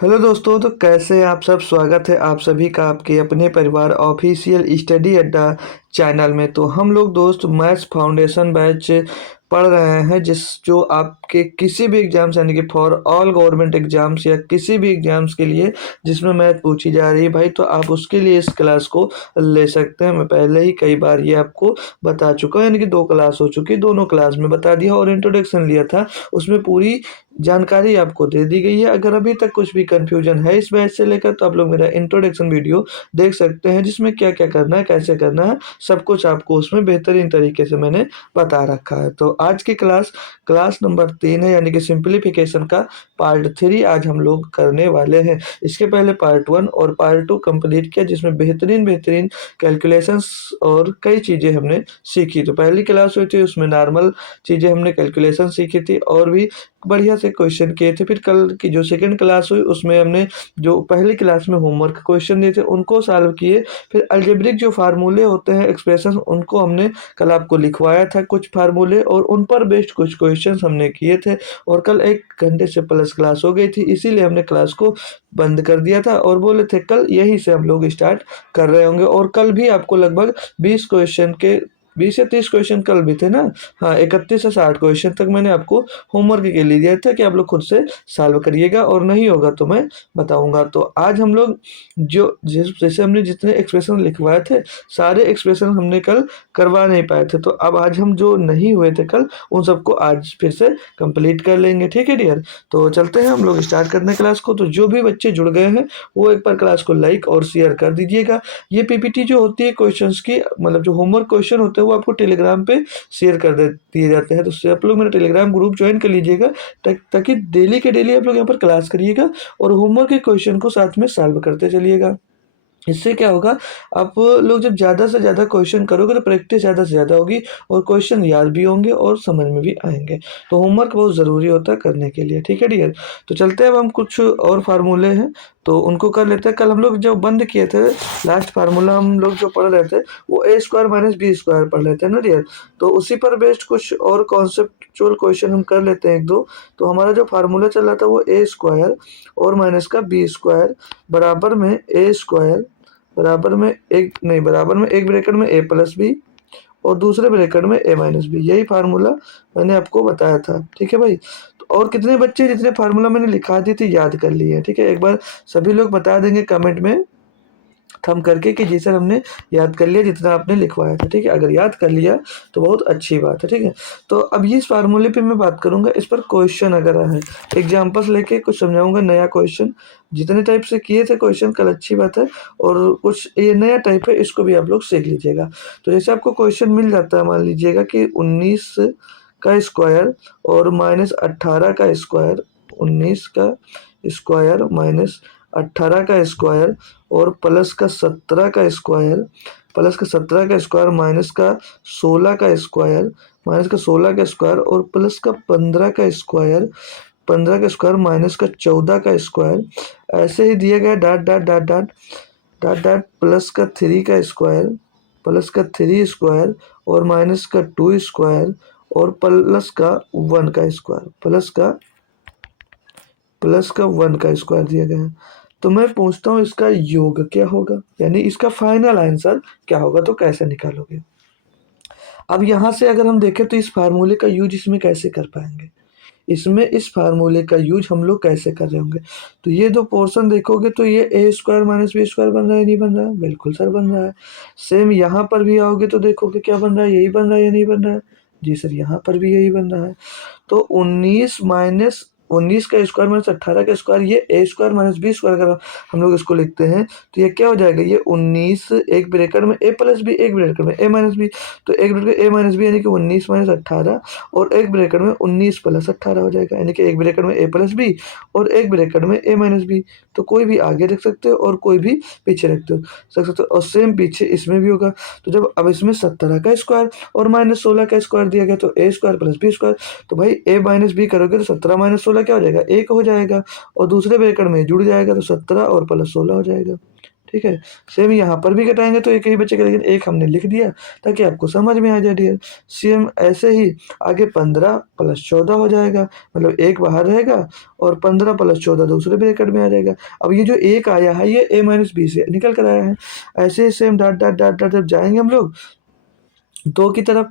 Hello दोस्तों, तो कैसे हैं आप सब। स्वागत है आप सभी का आपके अपने परिवार ऑफिशियल स्टडी अड्डा चैनल में। तो हम लोग दोस्त मैथ्स फाउंडेशन बैच पढ़ रहे हैं, जो आपके किसी भी एग्जाम्स यानी कि फॉर ऑल गवर्नमेंट एग्जाम्स या किसी भी एग्जाम्स के लिए जिसमें मैथ पूछी जा रही है भाई, तो आप उसके लिए इस क्लास को ले सकते हैं। मैं पहले ही कई बार ये आपको बता चुका हूँ, यानी कि 2 क्लास हो चुकी, दोनों क्लास में बता दिया और इंट्रोडक्शन लिया था, उसमें पूरी जानकारी आपको दे दी गई है। अगर अभी तक कुछ भी कंफ्यूजन है इस बैच से लेकर, तो आप लोग मेरा इंट्रोडक्शन वीडियो देख सकते हैं, जिसमें क्या क्या करना है, कैसे करना है, सब कुछ आपको उसमें बेहतरीन तरीके से मैंने बता रखा है। तो आज की क्लास क्लास नंबर 3 है, यानी कि सिंप्लीफिकेशन का पार्ट 3 आज हम लोग करने वाले हैं। इसके पहले पार्ट 1 और पार्ट 2 कंप्लीट किया, जिसमें बेहतरीन बेहतरीन कैलकुलेशंस और कई चीज़ें हमने सीखी। तो पहली क्लास हुई थी, उसमें नॉर्मल चीज़ें हमने कैलकुलेशन सीखी थी और भी बढ़िया से क्वेश्चन किए थे। फिर कल की जो सेकंड क्लास हुई, उसमें हमने जो पहली क्लास में होमवर्क क्वेश्चन दिए थे उनको सॉल्व किए। फिर अलजेब्रिक जो फार्मूले होते हैं, एक्सप्रेशन, उनको हमने कल आपको लिखवाया था कुछ फार्मूले, और उन पर बेस्ड कुछ क्वेश्चन हमने किए थे। और कल 1 घंटे से प्लस क्लास हो गई थी, इसीलिए हमने क्लास को बंद कर दिया था और बोले थे कल यहीं से हम लोग स्टार्ट कर रहे होंगे। और कल भी आपको लगभग 20 या 30 क्वेश्चन कल भी थे ना। हाँ, 31 से 60 क्वेश्चन तक मैंने आपको होमवर्क के लिए दिया था कि आप लोग खुद से सॉल्व करिएगा, और नहीं होगा तो मैं बताऊंगा। तो आज हम लोग जैसे हमने जितने एक्सप्रेशन लिखवाए थे, सारे एक्सप्रेशन हमने कल करवा नहीं पाए थे, तो अब आज हम जो नहीं हुए थे कल, उन सबको आज फिर से कंप्लीट कर लेंगे। ठीक है डियर, तो चलते हैं हम लोग स्टार्ट करने क्लास को। तो जो भी बच्चे जुड़ गए हैं वो एक बार क्लास को लाइक और शेयर कर दीजिएगा। ये पीपीटी जो होती है क्वेश्चंस की, मतलब जो होमवर्क क्वेश्चन होते हैं, वो आपको टेलीग्राम पे शेयर कर दिए जाते हैं। तो उससे आप लोग मेरा टेलीग्राम ग्रुप ज्वाइन कर लीजिएगा, ताकि डेली के डेली आप लोग यहाँ पर क्लास करिएगा और होमवर्क के क्वेश्चन को साथ में सॉल्व करते चलिएगा। इससे क्या होगा, आप लोग जब ज़्यादा से ज़्यादा क्वेश्चन करोगे तो प्रैक्टिस ज़्यादा से ज़्यादा होगी और क्वेश्चन याद भी होंगे और समझ में भी आएंगे। तो होमवर्क बहुत ज़रूरी होता है करने के लिए। ठीक है डियर, तो चलते हैं। अब हम कुछ और फार्मूले हैं तो उनको कर लेते हैं। कल हम लोग जो बंद किए थे, लास्ट फार्मूला हम लोग जो पढ़ रहे थे, वो ए स्क्वायर माइनस बी स्क्वायर पढ़ रहे थे ना डियर। तो उसी पर बेस्ड कुछ और कॉन्सेप्चुअल क्वेश्चन हम कर लेते हैं एक दो। तो हमारा जो फार्मूला चल रहा था वो ए स्क्वायर और माइनस का बी स्क्वायर बराबर में ए स्क्वायर बराबर में एक नहीं बराबर में एक ब्रैकेट में ए प्लस बी और दूसरे ब्रैकेट में ए माइनस बी। यही फार्मूला मैंने आपको बताया था। ठीक है भाई, तो और कितने बच्चे जितने फार्मूला मैंने लिखा दी थी याद कर लिए? ठीक है, एक बार सभी लोग बता देंगे कमेंट में थम करके कि जी सर हमने याद कर लिया जितना आपने लिखवाया था। ठीक है, अगर याद कर लिया तो बहुत अच्छी बात है। ठीक है, तो अब इस फार्मूले पे मैं बात करूंगा, इस पर क्वेश्चन अगर है एग्जाम्पल्स लेके कुछ समझाऊंगा, नया क्वेश्चन। जितने टाइप से किए थे क्वेश्चन कल, अच्छी बात है, और कुछ ये नया टाइप है, इसको भी आप लोग सीख लीजिएगा। तो जैसे आपको क्वेश्चन मिल जाता है, मान लीजिएगा कि 19 का स्क्वायर और माइनस 18 का स्क्वायर, 19 का स्क्वायर माइनस 18 का स्क्वायर और प्लस का 17 का स्क्वायर, प्लस का 17 का स्क्वायर माइनस का 16 का स्क्वायर, माइनस का 16 का स्क्वायर और प्लस का 15 का स्क्वायर, 15 का स्क्वायर माइनस का 14 का स्क्वायर। ऐसे ही दिया गया dot dot dot dot dot dot plus का 3 का स्क्वायर, प्लस का 3 स्क्वायर और माइनस का 2 स्क्वायर और प्लस का 1 का स्क्वायर दिया गया है। तो मैं पूछता हूँ इसका योग क्या होगा, यानी इसका फाइनल आंसर क्या होगा, तो कैसे निकालोगे? अब यहाँ से अगर हम देखें तो इस फार्मूले का यूज इसमें कैसे कर पाएंगे, इसमें इस फार्मूले का यूज हम लोग कैसे कर रहे होंगे? तो ये दो पोर्शन देखोगे तो ये ए स्क्वायर माइनस बी स्क्वायर बन रहा है, नहीं बन रहा है? बिल्कुल सर बन रहा है। सेम यहाँ पर भी आओगे तो देखोगे क्या बन रहा है, यही बन रहा है या नहीं बन रहा है? जी सर, यहाँ पर भी यही बन रहा है। तो 19 का स्क्वायर माइनस 18 का स्क्वायर, ये ए स्क्वायर माइनस बी स्क्वायर अगर हम लोग इसको लिखते हैं तो ये क्या हो जाएगा, ये 19 एक ब्रैकेट में ए प्लस बी, एक ब्रैकेट में ए माइनस बी, तो एक ब्रैकेट ए माइनस बी यानी कि 19 माइनस 18 और एक ब्रैकेट में 19 प्लस 18 हो जाएगा, यानी कि एक ब्रैकेट में ए प्लस बी और एक ब्रैकेट में ए माइनस बी। तो कोई भी आगे रख सकते हो और कोई भी पीछे रख सकते हो, और सेम पीछे इसमें भी होगा। तो जब अब इसमें 17 का स्क्वायर और माइनस 16 का स्क्वायर दिया गया तो ए स्क्वायर प्लस बी स्क्वायर, तो भाई ए माइनस बी करोगे तो 17 माइनस 16 क्या हो जाएगा, एक हो जाएगा, और दूसरे ब्रैकेट में जुड़ जाएगा तो 17 और प्लस 16 हो जाएगा। ठीक है। सेम यहाँ पर भी घटाएंगे तो एक ही बचेगा, लेकिन एक हमने लिख दिया ताकि आपको समझ में आ जाए डियर। सेम ऐसे ही आगे 15 प्लस 14 हो जाएगा, मतलब एक बाहर रहेगा और 15 प्लस 14 दूसरे ब्रैकेट में आ जाएगा। अब ये जो एक आया है ये a माइनस बी से निकल कर आया है। ऐसे ही same dot dot dot dot जब जाएंगे हम लोग दो की तरफ,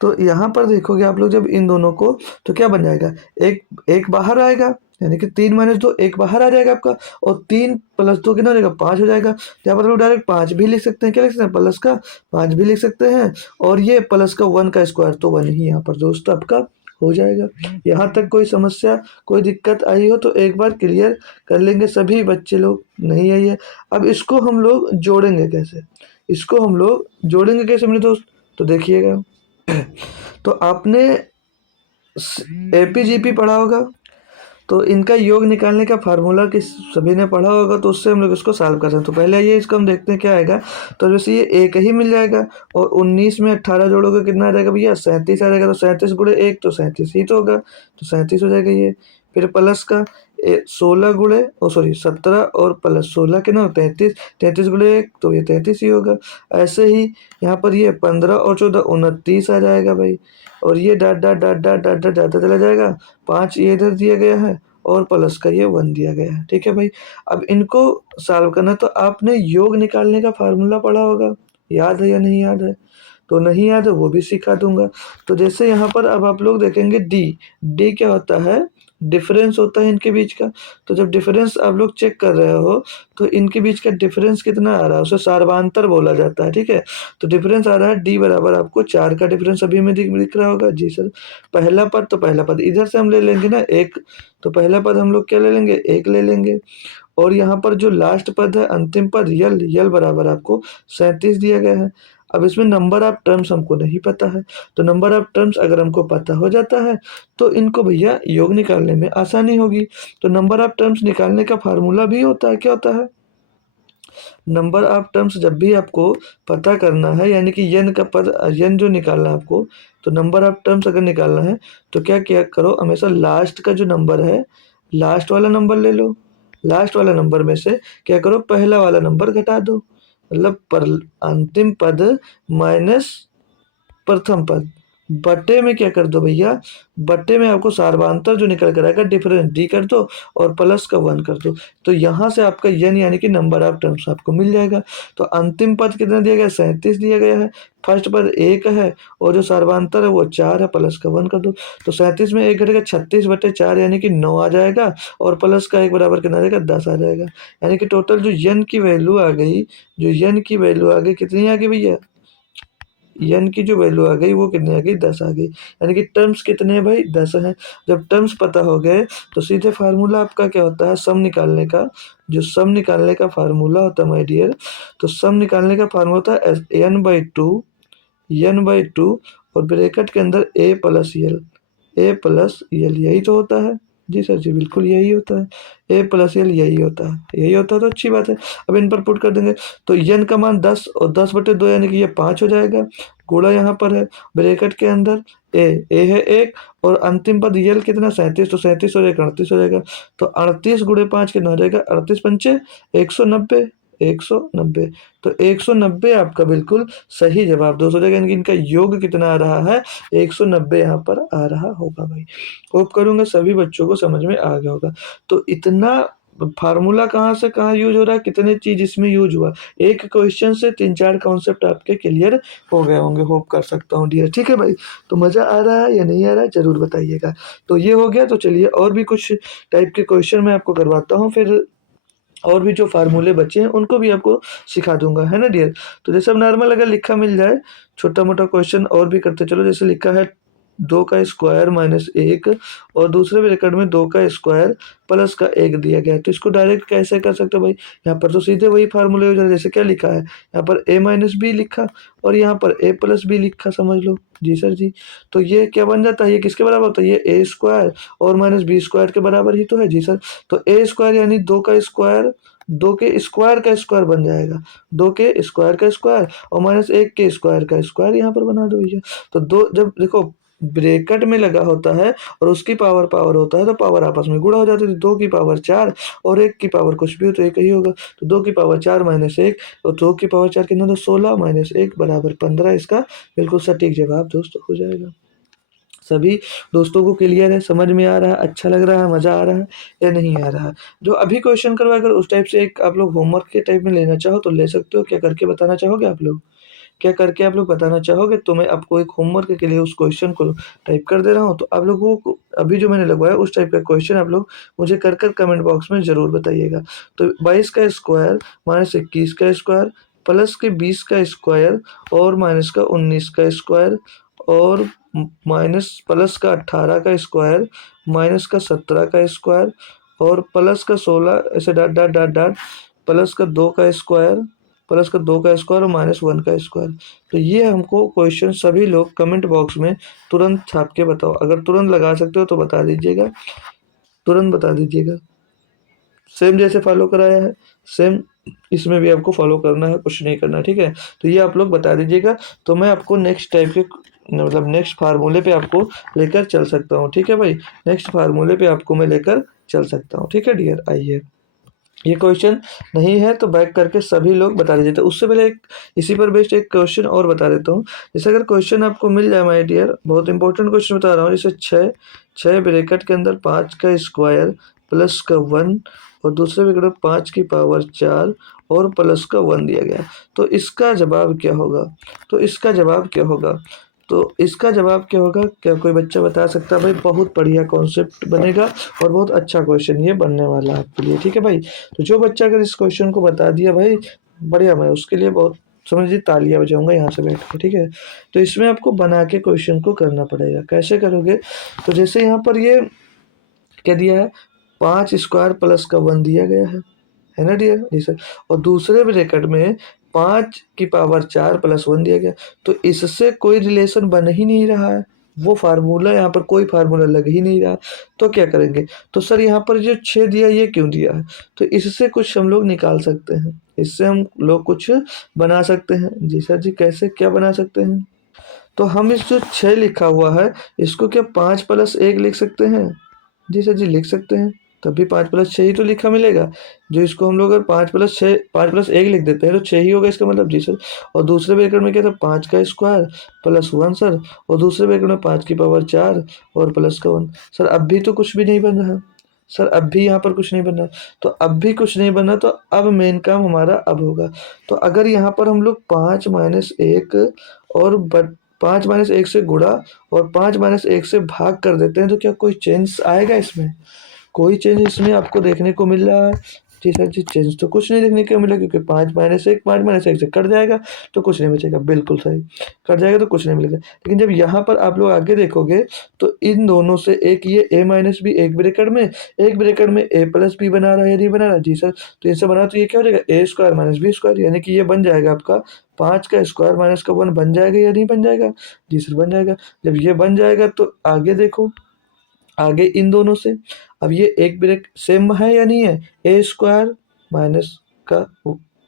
तो यहाँ पर देखोगे आप लोग जब इन दोनों को, तो क्या बन जाएगा, एक एक बाहर आएगा, यानी कि 3 माइनस 2 एक बाहर आ जाएगा आपका, और 3 प्लस 2 कितना हो जाएगा, 5 हो जाएगा। यहाँ पर लोग डायरेक्ट 5 भी लिख सकते हैं, क्या लिख सकते हैं, प्लस का 5 भी लिख सकते हैं, और ये प्लस का 1 का स्क्वायर, तो 1 ही यहाँ पर दोस्तों आपका हो जाएगा। यहाँ तक कोई समस्या कोई दिक्कत आई हो तो एक बार क्लियर कर लेंगे सभी बच्चे लोग, नहीं आई है। अब इसको हम लोग जोड़ेंगे कैसे, इसको हम लोग जोड़ेंगे कैसे मेरे दोस्त, तो देखिएगा। तो आपने एपीजीपी पढ़ा होगा, तो इनका योग निकालने का फार्मूला किस सभी ने पढ़ा होगा, तो उससे हम लोग इसको सॉल्व कर सकते हैं। तो पहले आइए इसको हम देखते हैं क्या आएगा। तो जैसे ये एक ही मिल जाएगा, और 19 में 18 जोड़ोगे कितना आ जाएगा भैया, 37 आ जाएगा। तो 37 गुणे 1 तो 37 ही तो होगा, तो 37 हो जाएगा ये। फिर प्लस का 16 गुणे 17 और प्लस 16 कितना, 33, 33 गुणे 1 तो ये 33 ही होगा। ऐसे ही यहाँ पर ये 15 और 14 29 आ जाएगा भाई, और ये dot dot dot dot dot dot जाता चला जाएगा। 5 ये इधर दिया गया है और प्लस का ये 1 दिया गया है, ठीक है भाई। अब इनको सॉल्व करना, तो आपने योग निकालने का फार्मूला पढ़ा होगा, याद है या नहीं याद है, तो नहीं याद है वो भी सिखा दूंगा। तो जैसे यहाँ पर अब आप लोग देखेंगे डी, डी क्या होता है, डिफरेंस होता है इनके बीच का। तो जब डिफरेंस आप लोग चेक कर रहे हो तो इनके बीच का डिफरेंस कितना आ रहा है, उसे सार्वंतर बोला जाता है, ठीक है। तो डिफरेंस आ रहा है डी बराबर आपको 4 का डिफरेंस अभी में दिख रहा होगा जी सर। पहला पद, तो पहला पद इधर से हम ले लेंगे ना एक, तो पहला पद हम लोग क्या ले लेंगे, एक ले लेंगे। और यहाँ पर जो लास्ट पद है अंतिम पद यल, यल बराबर आपको 37 दिया गया है। अब इसमें नंबर ऑफ टर्म्स हमको नहीं पता है, तो नंबर ऑफ टर्म्स अगर हमको पता हो जाता है तो इनको भैया योग निकालने में आसानी होगी। तो नंबर ऑफ टर्म्स निकालने का फार्मूला भी होता है, क्या होता है, नंबर ऑफ टर्म्स जब भी आपको पता करना है, यानी कि यन का पद, यन जो निकालना है आपको, तो नंबर ऑफ टर्म्स अगर निकालना है तो क्या किया करो, हमेशा लास्ट का जो नंबर है, लास्ट वाला नंबर ले लो, लास्ट वाला नंबर में से क्या करो, पहला वाला नंबर घटा दो, मतलब पर अंतिम पद माइनस प्रथम पद, बट्टे में क्या कर दो भैया, बट्टे में आपको सार्वंतर जो निकल कर आएगा डिफरेंस डी कर दो और प्लस का 1 कर दो। तो यहाँ से आपका यन यानी कि नंबर ऑफ टर्म्स आपको मिल जाएगा। तो अंतिम पद कितना दिया गया, 37 दिया गया है, फर्स्ट पद 1 है और जो सार्वंतर है वो 4 है, प्लस का 1 कर दो। तो 37 में 1 घटेगा, 36/4 यानी कि 9 आ जाएगा, और प्लस का 1 बराबर कितना आ जाएगा, 10 आ जाएगा। यानी कि टोटल जो यन की वैल्यू आ गई, जो यन की वैल्यू आ गई कितनी आ गई भैया, यन की जो वैल्यू आ गई वो कितनी आ गई, 10 आ गई। यानी कि टर्म्स कितने हैं भाई, 10 हैं। जब टर्म्स पता हो गए तो सीधे फार्मूला आपका क्या होता है, सम निकालने का, जो सम निकालने का फार्मूला होता है माय डियर, तो सम निकालने का फार्मूला होता है n/2, n/2 और ब्रैकेट के अंदर a plus L, a plus यल, यही तो होता है जी सर जी, बिल्कुल यही होता है, a प्लस यल यही होता है, यही होता है। तो अच्छी बात है। अब इन पर पुट कर देंगे तो यन का मान 10 और 10/2 यानी कि ये 5 हो जाएगा, गुणा यहाँ पर है ब्रैकेट के अंदर ए है 1 और अंतिम पद यल कितना, 37, तो 37 हो जाएगा, 38 हो जाएगा। तो 38 गुणे 5 कितना हो जाएगा, 38 पंचे 190, 190। तो 190 आपका बिल्कुल सही जवाब दोस्त हो जाएगा, यानी कि इनका योग कितना आ रहा है, 190 यहाँ पर आ रहा होगा भाई। होप करूंगा सभी बच्चों को समझ में आ गया होगा। तो इतना फार्मूला कहाँ से कहाँ यूज हो रहा है, कितने चीज इसमें यूज हुआ, एक क्वेश्चन से 3-4 कॉन्सेप्ट आपके क्लियर हो गए होंगे, होप कर सकता हूँ डियर, ठीक है भाई। तो मजा आ रहा है या नहीं आ रहा है जरूर बताइएगा। तो ये हो गया, तो चलिए और भी कुछ टाइप के क्वेश्चन मैं आपको करवाता हूँ, फिर और भी जो फार्मूले बचे हैं उनको भी आपको सिखा दूंगा, है ना डियर। तो जैसे अब नॉर्मल अगर लिखा मिल जाए, छोटा मोटा क्वेश्चन और भी करते चलो। जैसे लिखा है 2 का स्क्वायर माइनस 1 और दूसरे ब्रैकेट में 2 का स्क्वायर प्लस का 1 दिया गया है, तो इसको डायरेक्ट कैसे कर सकते हो भाई, यहाँ पर तो सीधे वही फार्मूले हो जाए। जैसे क्या लिखा है, यहाँ पर a माइनस बी लिखा और यहाँ पर a प्लस बी लिखा, समझ लो जी सर जी। तो ये क्या बन जाता है, ये किसके बराबर होता है, ये a स्क्वायर और माइनस बी स्क्वायर के बराबर ही तो है जी सर। तो a स्क्वायर यानी 2 का स्क्वायर, 2 के स्क्वायर का स्क्वायर बन जाएगा, 2 के स्क्वायर का स्क्वायर और माइनस 1 के स्क्वायर का स्क्वायर यहाँ पर बना दो भैया। तो दो, जब देखो ब्रैकेट में लगा होता है और उसकी पावर पावर होता है तो पावर आपस में गुणा हो जाती है। 2 की पावर 4 और 1 की पावर कुछ भी हो तो एक ही होगा। तो 2 की पावर 4 माइनस 1 और 2 की पावर 4 कितना, तो 16 माइनस 1 बराबर 15। इसका बिल्कुल सटीक जवाब दोस्तों हो जाएगा। सभी दोस्तों को क्लियर है, समझ में आ रहा है, अच्छा लग रहा है, मज़ा आ रहा है या नहीं आ रहा है? जो अभी क्वेश्चन करवा, अगर उस टाइप से एक आप लोग होमवर्क के टाइप में लेना चाहो तो ले सकते हो। क्या करके बताना चाहोगे आप लोग? क्या करके आप लोग बताना चाहोगे? तो मैं आपको एक होमवर्क के लिए उस क्वेश्चन को टाइप कर दे रहा हूँ, तो आप लोगों को अभी जो मैंने लगवाया उस टाइप का क्वेश्चन आप लोग मुझे कर कर कमेंट बॉक्स में ज़रूर बताइएगा। तो 22 का स्क्वायर माइनस 21 का स्क्वायर प्लस के 20 का स्क्वायर और माइनस का 19 का स्क्वायर और माइनस प्लस का 18 का स्क्वायर माइनस का 17 का स्क्वायर और प्लस का 16, ऐसे dot dot dot dot, plus का 2 का स्क्वायर, प्लस का 2 का स्क्वायर और माइनस 1 का स्क्वायर। तो ये हमको क्वेश्चन सभी लोग कमेंट बॉक्स में तुरंत छाप के बताओ। अगर तुरंत लगा सकते हो तो बता दीजिएगा, तुरंत बता दीजिएगा। सेम जैसे फॉलो कराया है सेम इसमें भी आपको फॉलो करना है, कुछ नहीं करना, ठीक है? तो ये आप लोग बता दीजिएगा, तो मैं आपको नेक्स्ट टाइप के मतलब नेक्स्ट फार्मूले पे आपको लेकर चल सकता हूँ, ठीक है भाई? नेक्स्ट फार्मूले पे आपको मैं लेकर चल सकता हूँ, ठीक है डियर? आइए, ये क्वेश्चन नहीं है तो बैक करके सभी लोग बता दीजिए। तो उससे पहले एक इसी पर बेस्ड एक क्वेश्चन और बता देता हूँ। जैसे अगर क्वेश्चन आपको मिल जाए माय डियर, बहुत इंपॉर्टेंट क्वेश्चन बता रहा हूँ। जैसे 6 ब्रैकेट के अंदर 5 का स्क्वायर प्लस का 1 और दूसरे ब्रैकेट में 5 की पावर 4 और प्लस का 1 दिया गया, तो इसका जवाब क्या होगा? तो इसका जवाब क्या होगा? तो इसका जवाब क्या होगा? क्या कोई बच्चा बता सकता है भाई? बहुत बढ़िया कॉन्सेप्ट बनेगा और बहुत अच्छा क्वेश्चन ये बनने वाला है आपके लिए, ठीक है भाई? तो जो बच्चा अगर इस क्वेश्चन को बता दिया भाई, बढ़िया, मैं उसके लिए बहुत समझिए तालियां बजाऊंगा यहाँ से बैठ के, ठीक है? तो इसमें आपको बना के क्वेश्चन को करना पड़ेगा। कैसे करोगे? तो जैसे यहाँ पर ये क्या दिया है, 5 स्क्वायर प्लस का 1 दिया गया है ना डियर? जी सर। और दूसरे ब्रैकेट में 5 की पावर 4 प्लस 1 दिया गया, तो इससे कोई रिलेशन बन ही नहीं रहा है। वो फार्मूला यहाँ पर कोई फार्मूला लग ही नहीं रहा। तो क्या करेंगे? तो सर यहाँ पर जो 6 दिया ये क्यों दिया है? तो इससे कुछ हम लोग निकाल सकते हैं, इससे हम लोग कुछ बना सकते हैं। जी सर जी, कैसे क्या बना सकते हैं? तो हम इस जो 6 लिखा हुआ है इसको क्या 5 प्लस 1 लिख सकते हैं? जी सर जी, लिख सकते हैं। तब भी 5 प्लस 6 ही तो लिखा मिलेगा। जो इसको हम लोग अगर 5 प्लस 6 5 प्लस 1 लिख देते हैं तो 6 ही होगा इसका मतलब। जी सर। और दूसरे ब्रैकेट में क्या था, 5 का स्क्वायर प्लस 1 सर, और दूसरे ब्रैकेट में 5 की पावर 4 और प्लस का 1 सर। अब भी तो कुछ भी नहीं बन रहा सर, अब भी यहाँ पर कुछ नहीं बन रहा। तो अब भी कुछ नहीं बना तो अब मेन काम हमारा अब होगा। तो अगर यहाँ पर हम लोग 5 माइनस 1 और 5 माइनस 1 से गुणा और 5 माइनस 1 से भाग कर देते हैं तो क्या कोई चेंज आएगा इसमें? कोई चेंज इसमें आपको देखने को मिल रहा है? जी सर जी, चेंज तो कुछ नहीं देखने को मिला, क्योंकि 5 माइनस एक से कट जाएगा तो कुछ नहीं बचेगा। बिल्कुल सही, कट जाएगा तो कुछ नहीं मिलेगा। लेकिन जब यहाँ पर आप लोग आगे देखोगे तो इन दोनों से एक ये a माइनस बी एक ब्रैकेट में, एक ब्रैकेट में a प्लस बी बना रहा है या नहीं बना रहा? जी सर। तो इनसे बना तो ये क्या हो जाएगा, ए स्क्वायर माइनस बी स्क्वायर, यानी कि ये बन जाएगा आपका 5 का स्क्वायर माइनस का 1 बन जाएगा या नहीं बन जाएगा? जी सर बन जाएगा। जब ये बन जाएगा तो आगे देखो, आगे इन दोनों से अब ये एक ब्रेक सेम है या नहीं है? ए स्क्वायर माइनस का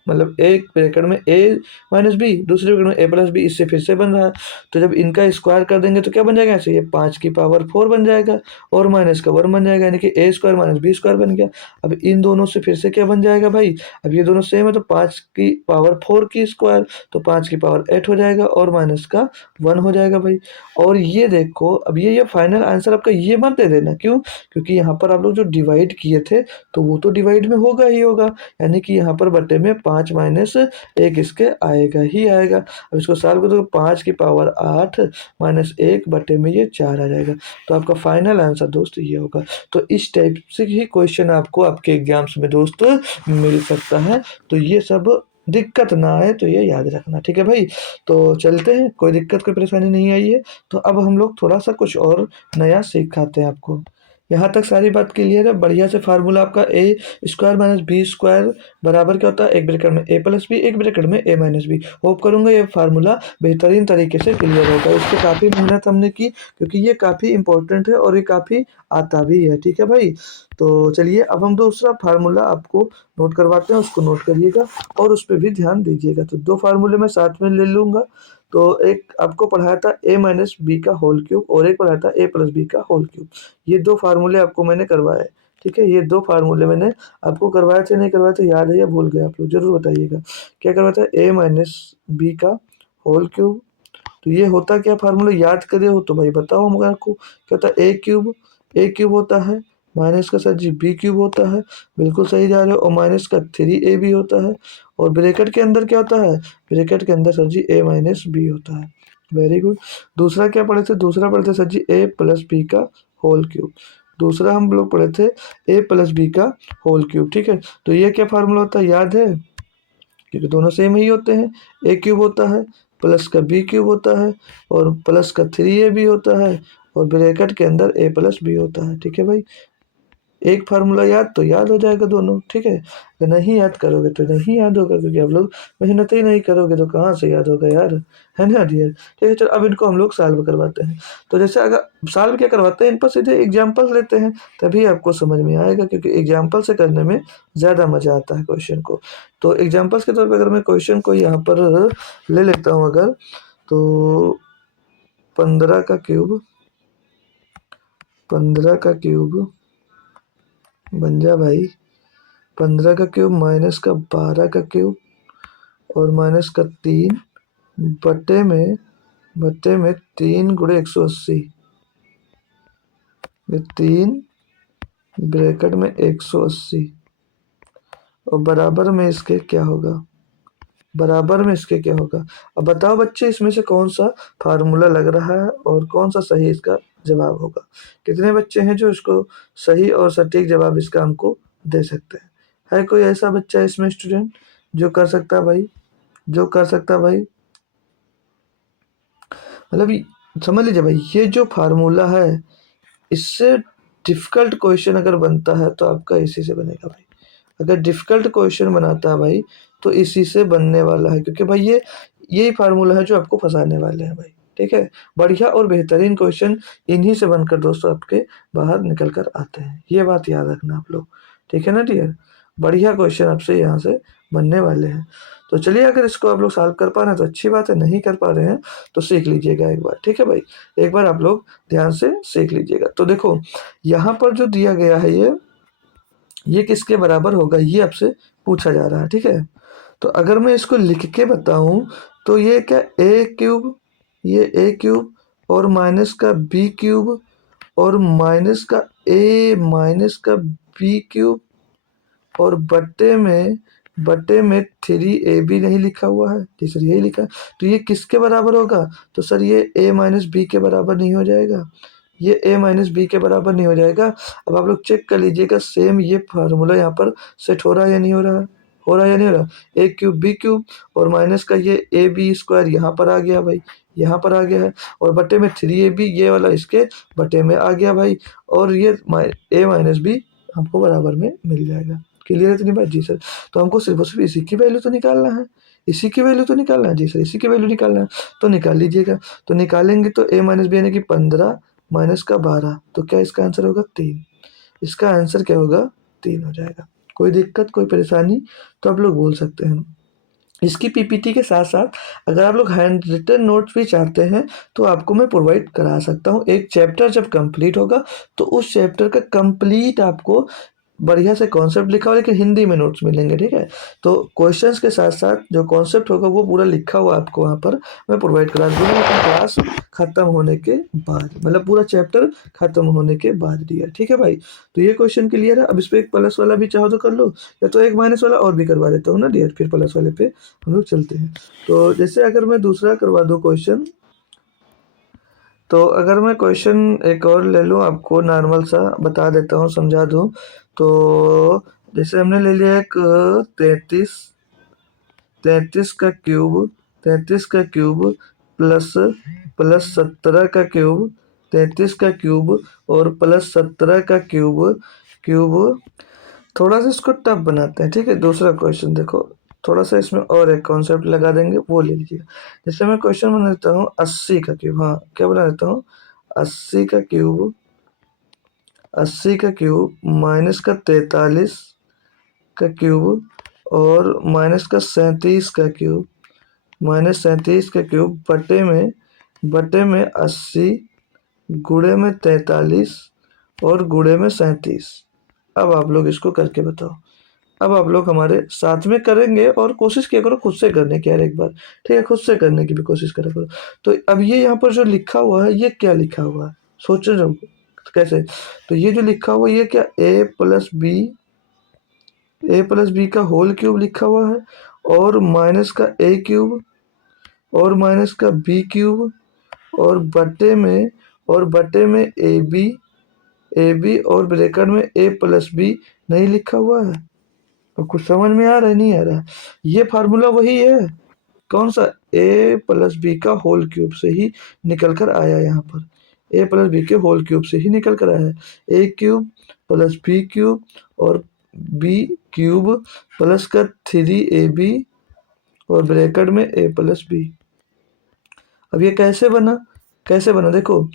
मतलब एक ब्रैकेट में ए माइनस बी, दूसरे ब्रैकेट में ए प्लस बी, इससे फिर से बन रहा है। तो जब इनका स्क्वायर कर देंगे तो क्या बन जाएगा? ऐसे ये 5 की पावर 4 बन जाएगा और माइनस का 1 बन जाएगा, यानी कि A square minus B square बन गया। अब इन दोनों से फिर से क्या बन जाएगा भाई? अब ये दोनों सेम है तो 5 की पावर 4 की स्क्वायर, तो 5 की पावर 8 हो जाएगा और माइनस का 1 हो जाएगा भाई। और ये देखो, अब ये फाइनल आंसर आपका ये मत दे देना। क्यों? क्योंकि यहाँ पर आप लोग जो डिवाइड किए थे तो वो तो डिवाइड में होगा ही होगा, यानी कि यहाँ पर बटे में 5 माइनस 1 इसके आएगा ही आएगा। अब इसको सॉल्व कर दो, 5 की पावर 8 माइनस 1 बटे में ये 4 आ जाएगा। तो आपका फाइनल आंसर दोस्त ये होगा। तो इस टाइप से ही क्वेश्चन आपको आपके एग्जाम्स में दोस्त मिल सकता है। तो ये सब दिक्कत ना आए तो ये याद रखना, ठीक है भाई? तो चलते हैं, कोई दिक्कत कोई परेशानी नहीं आई है। तो अब हम लोग थोड़ा सा कुछ और नया सिखाते हैं आपको। यहाँ तक सारी बात क्लियर है? बढ़िया से फार्मूला आपका ए स्क्वायर माइनस बी स्क्वायर बराबर क्या होता है, एक ब्रैकेट में ए प्लस बी, एक ब्रैकेट में ए माइनस बी। होप करूंगा ये फार्मूला बेहतरीन तरीके से क्लियर होगा। इस पर काफ़ी मेहनत हमने की, क्योंकि ये काफ़ी इंपॉर्टेंट है और ये काफ़ी आता भी है, ठीक है भाई? तो चलिए अब हम दूसरा फार्मूला आपको नोट करवाते हैं, उसको नोट करिएगा और उस पर भी ध्यान दीजिएगा। तो 2 फार्मूले मैं साथ में ले लूँगा। तो एक आपको पढ़ाया था a माइनस बी का होल क्यूब और एक पढ़ाया था a प्लस बी का होल क्यूब। ये 2 फार्मूले आपको मैंने करवाए, ठीक है। ये 2 फार्मूले मैंने आपको करवाए थे, नहीं करवाए थे, याद है या भूल गए आप लोग? ज़रूर बताइएगा। क्या करवाया था? a माइनस बी का होल क्यूब। तो ये होता क्या फार्मूला, याद करे हो तो भाई बताओ मेरे को। क्या होता है? ए क्यूब होता है, माइनस का सर जी बी क्यूब होता है, बिल्कुल सही जा रहे हो, और माइनस का 3 ए बी होता है, और ब्रैकेट के अंदर क्या होता है? ब्रैकेट के अंदर सर जी ए माइनस बी होता है। Very good. दूसरा क्या पढ़े थे? दूसरा पढ़े थे सर जी ए प्लस बी का होल क्यूब। दूसरा हम लोग पढ़े थे ए प्लस बी का होल क्यूब, ठीक है। तो ये क्या फार्मूला होता है, याद है? क्योंकि दोनों सेम ही होते हैं। ए क्यूब होता है, प्लस का बी क्यूब होता है, और प्लस का 3 ए बी होता है, और ब्रैकेट के अंदर ए प्लस बी होता है, ठीक है भाई। एक फार्मूला याद तो याद हो जाएगा दोनों, ठीक है। अगर नहीं याद करोगे तो नहीं याद होगा, क्योंकि आप लोग मेहनत ही नहीं करोगे तो कहाँ से याद होगा यार, है ना डियर? ठीक है, चलो अब इनको हम लोग सॉल्व करवाते हैं। तो जैसे अगर सॉल्व क्या करवाते हैं, इन पर सीधे एग्जाम्पल लेते हैं, तभी आपको समझ में आएगा, क्योंकि एग्जाम्पल से करने में ज़्यादा मज़ा आता है क्वेश्चन को। तो एग्जाम्पल्स के तौर पर अगर मैं क्वेश्चन को यहाँ पर ले लेता हूँ अगर, तो 15 का क्यूब बन जा भाई। 15 का क्यूब माइनस का 12 का क्यूब और माइनस का 3 बटे में 3 × 180। ये 3 ब्रैकेट में 180 और बराबर में इसके क्या होगा? अब बताओ बच्चे, इसमें से कौन सा फार्मूला लग रहा है और कौन सा सही इसका जवाब होगा? कितने बच्चे हैं जो इसको सही और सटीक जवाब इसका हमको दे सकते हैं? है कोई ऐसा बच्चा इसमें स्टूडेंट जो कर सकता है भाई? मतलब समझ लीजिए भाई, ये जो फार्मूला है, इससे डिफिकल्ट क्वेश्चन अगर बनता है तो आपका इसी से बनेगा भाई। अगर डिफिकल्ट क्वेश्चन बनाता है भाई तो इसी से बनने वाला है, क्योंकि भाई ये यही फार्मूला है जो आपको फंसाने वाले हैं भाई, ठीक है। बढ़िया और बेहतरीन क्वेश्चन इन्हीं से बनकर दोस्तों आपके बाहर निकल कर आते हैं, ये बात याद रखना आप लोग, ठीक है ना डियर? बढ़िया क्वेश्चन आपसे यहाँ से बनने वाले हैं। तो चलिए, अगर इसको आप लोग सॉल्व कर पा रहे हैं तो अच्छी बात है, नहीं कर पा रहे हैं तो सीख लीजिएगा एक बार, ठीक है भाई। एक बार आप लोग ध्यान से सीख लीजिएगा। तो देखो यहाँ पर जो दिया गया है, ये किसके बराबर होगा, ये आपसे पूछा जा रहा है, ठीक है। तो अगर मैं इसको लिख के बताऊं तो ये क्या, ए क्यूब और माइनस का बी क्यूब और माइनस का ए माइनस का बी क्यूब और बट्टे में 3ab नहीं लिखा हुआ है जी सर, यही लिखा है। तो ये किसके बराबर होगा? तो सर ये a माइनस बी के बराबर नहीं हो जाएगा, ये a माइनस बी के बराबर नहीं हो जाएगा। अब आप लोग चेक कर लीजिएगा, सेम ये फार्मूला यहाँ पर सेट हो रहा है या नहीं हो रहा? हो रहा है या नहीं हो रहा? ए क्यूब बी क्यूब और माइनस का ये ए बी स्क्वायर यहाँ पर आ गया भाई, यहाँ पर आ गया है, और बटे में 3ab ये वाला इसके बटे में आ गया भाई, और ये a माइनस बी हमको बराबर में मिल जाएगा। क्लियर है इतनी बात? जी सर। तो हमको सिर्फ और सिर्फ इसी की वैल्यू तो निकालना है, जी सर, इसी की वैल्यू निकालना है। तो निकाल लीजिएगा। तो निकालेंगे तो a माइनस बी यानी कि 15 माइनस का 12, तो क्या इसका आंसर होगा? 3। इसका आंसर क्या होगा? 3 हो जाएगा। कोई दिक्कत, कोई परेशानी तो आप लोग बोल सकते हैं। इसकी पीपीटी के साथ साथ अगर आप लोग हैंड रिटन नोट्स भी चाहते हैं तो आपको मैं प्रोवाइड करा सकता हूँ। एक चैप्टर जब कंप्लीट होगा तो उस चैप्टर का कंप्लीट आपको बढ़िया से कॉन्सेप्ट लिखा हुआ, लेकिन हिंदी में नोट्स मिलेंगे, ठीक है। तो क्वेश्चंस के साथ साथ जो कॉन्सेप्ट होगा वो पूरा लिखा हुआ आपको वहाँ पर मैं प्रोवाइड करा दूंगा, लेकिन क्लास खत्म होने के बाद, मतलब पूरा चैप्टर खत्म होने के बाद दिया, ठीक है भाई। तो ये क्वेश्चन क्लियर है। अब इस पर एक प्लस वाला भी चाहो तो कर लो, या तो एक माइनस वाला और भी करवा देता हूँ ना डियर, फिर प्लस वाले पे हम लोग चलते हैं। तो जैसे अगर मैं दूसरा करवा दूँ क्वेश्चन, तो अगर मैं क्वेश्चन एक और ले लूँ, आपको नॉर्मल सा बता देता हूँ, समझा दूँ। तो जैसे हमने ले लिया एक 33 का क्यूब प्लस प्लस 17 का क्यूब, 33 का क्यूब और प्लस 17 का क्यूब। थोड़ा सा इसको टफ बनाते हैं, ठीक है। दूसरा क्वेश्चन देखो, थोड़ा सा इसमें और एक कॉन्सेप्ट लगा देंगे, वो ले लीजिएगा। जैसे मैं क्वेश्चन बना देता हूँ 80 का क्यूब, हाँ क्या बना देता हूँ, 80 का क्यूब माइनस का 43 का क्यूब और माइनस का 37 का क्यूब -37 का क्यूब बटे में 80 गुणे में 43 और गुणे में 37। अब आप लोग इसको करके बताओ। अब आप लोग हमारे साथ में करेंगे और कोशिश किया करो खुद से करने की यार एक बार, ठीक है? खुद से करने की भी कोशिश करा करो। तो अब ये यहाँ पर जो लिखा हुआ है, ये क्या लिखा हुआ है? सोच रहे हो कैसे? तो ये जो लिखा हुआ है, ये क्या a प्लस बी का होल क्यूब लिखा हुआ है, और माइनस का ए क्यूब, और माइनस का बी क्यूब, और बटे में ए बी और ब्रैकेट में ए प्लस बी नहीं लिखा हुआ है। अब कुछ समझ में आ रहा है नहीं आ रहा है? ये फार्मूला वही है। कौन सा? ए प्लस बी का होल क्यूब से ही निकल कर आया यहाँ पर। ए प्लस बी के होल क्यूब से ही निकल कर आया है। ए क्यूब प्लस बी क्यूब और बी क्यूब प्लस का 3ab और ब्रैकेट में ए प्लस बी। अब ये कैसे बना देखो,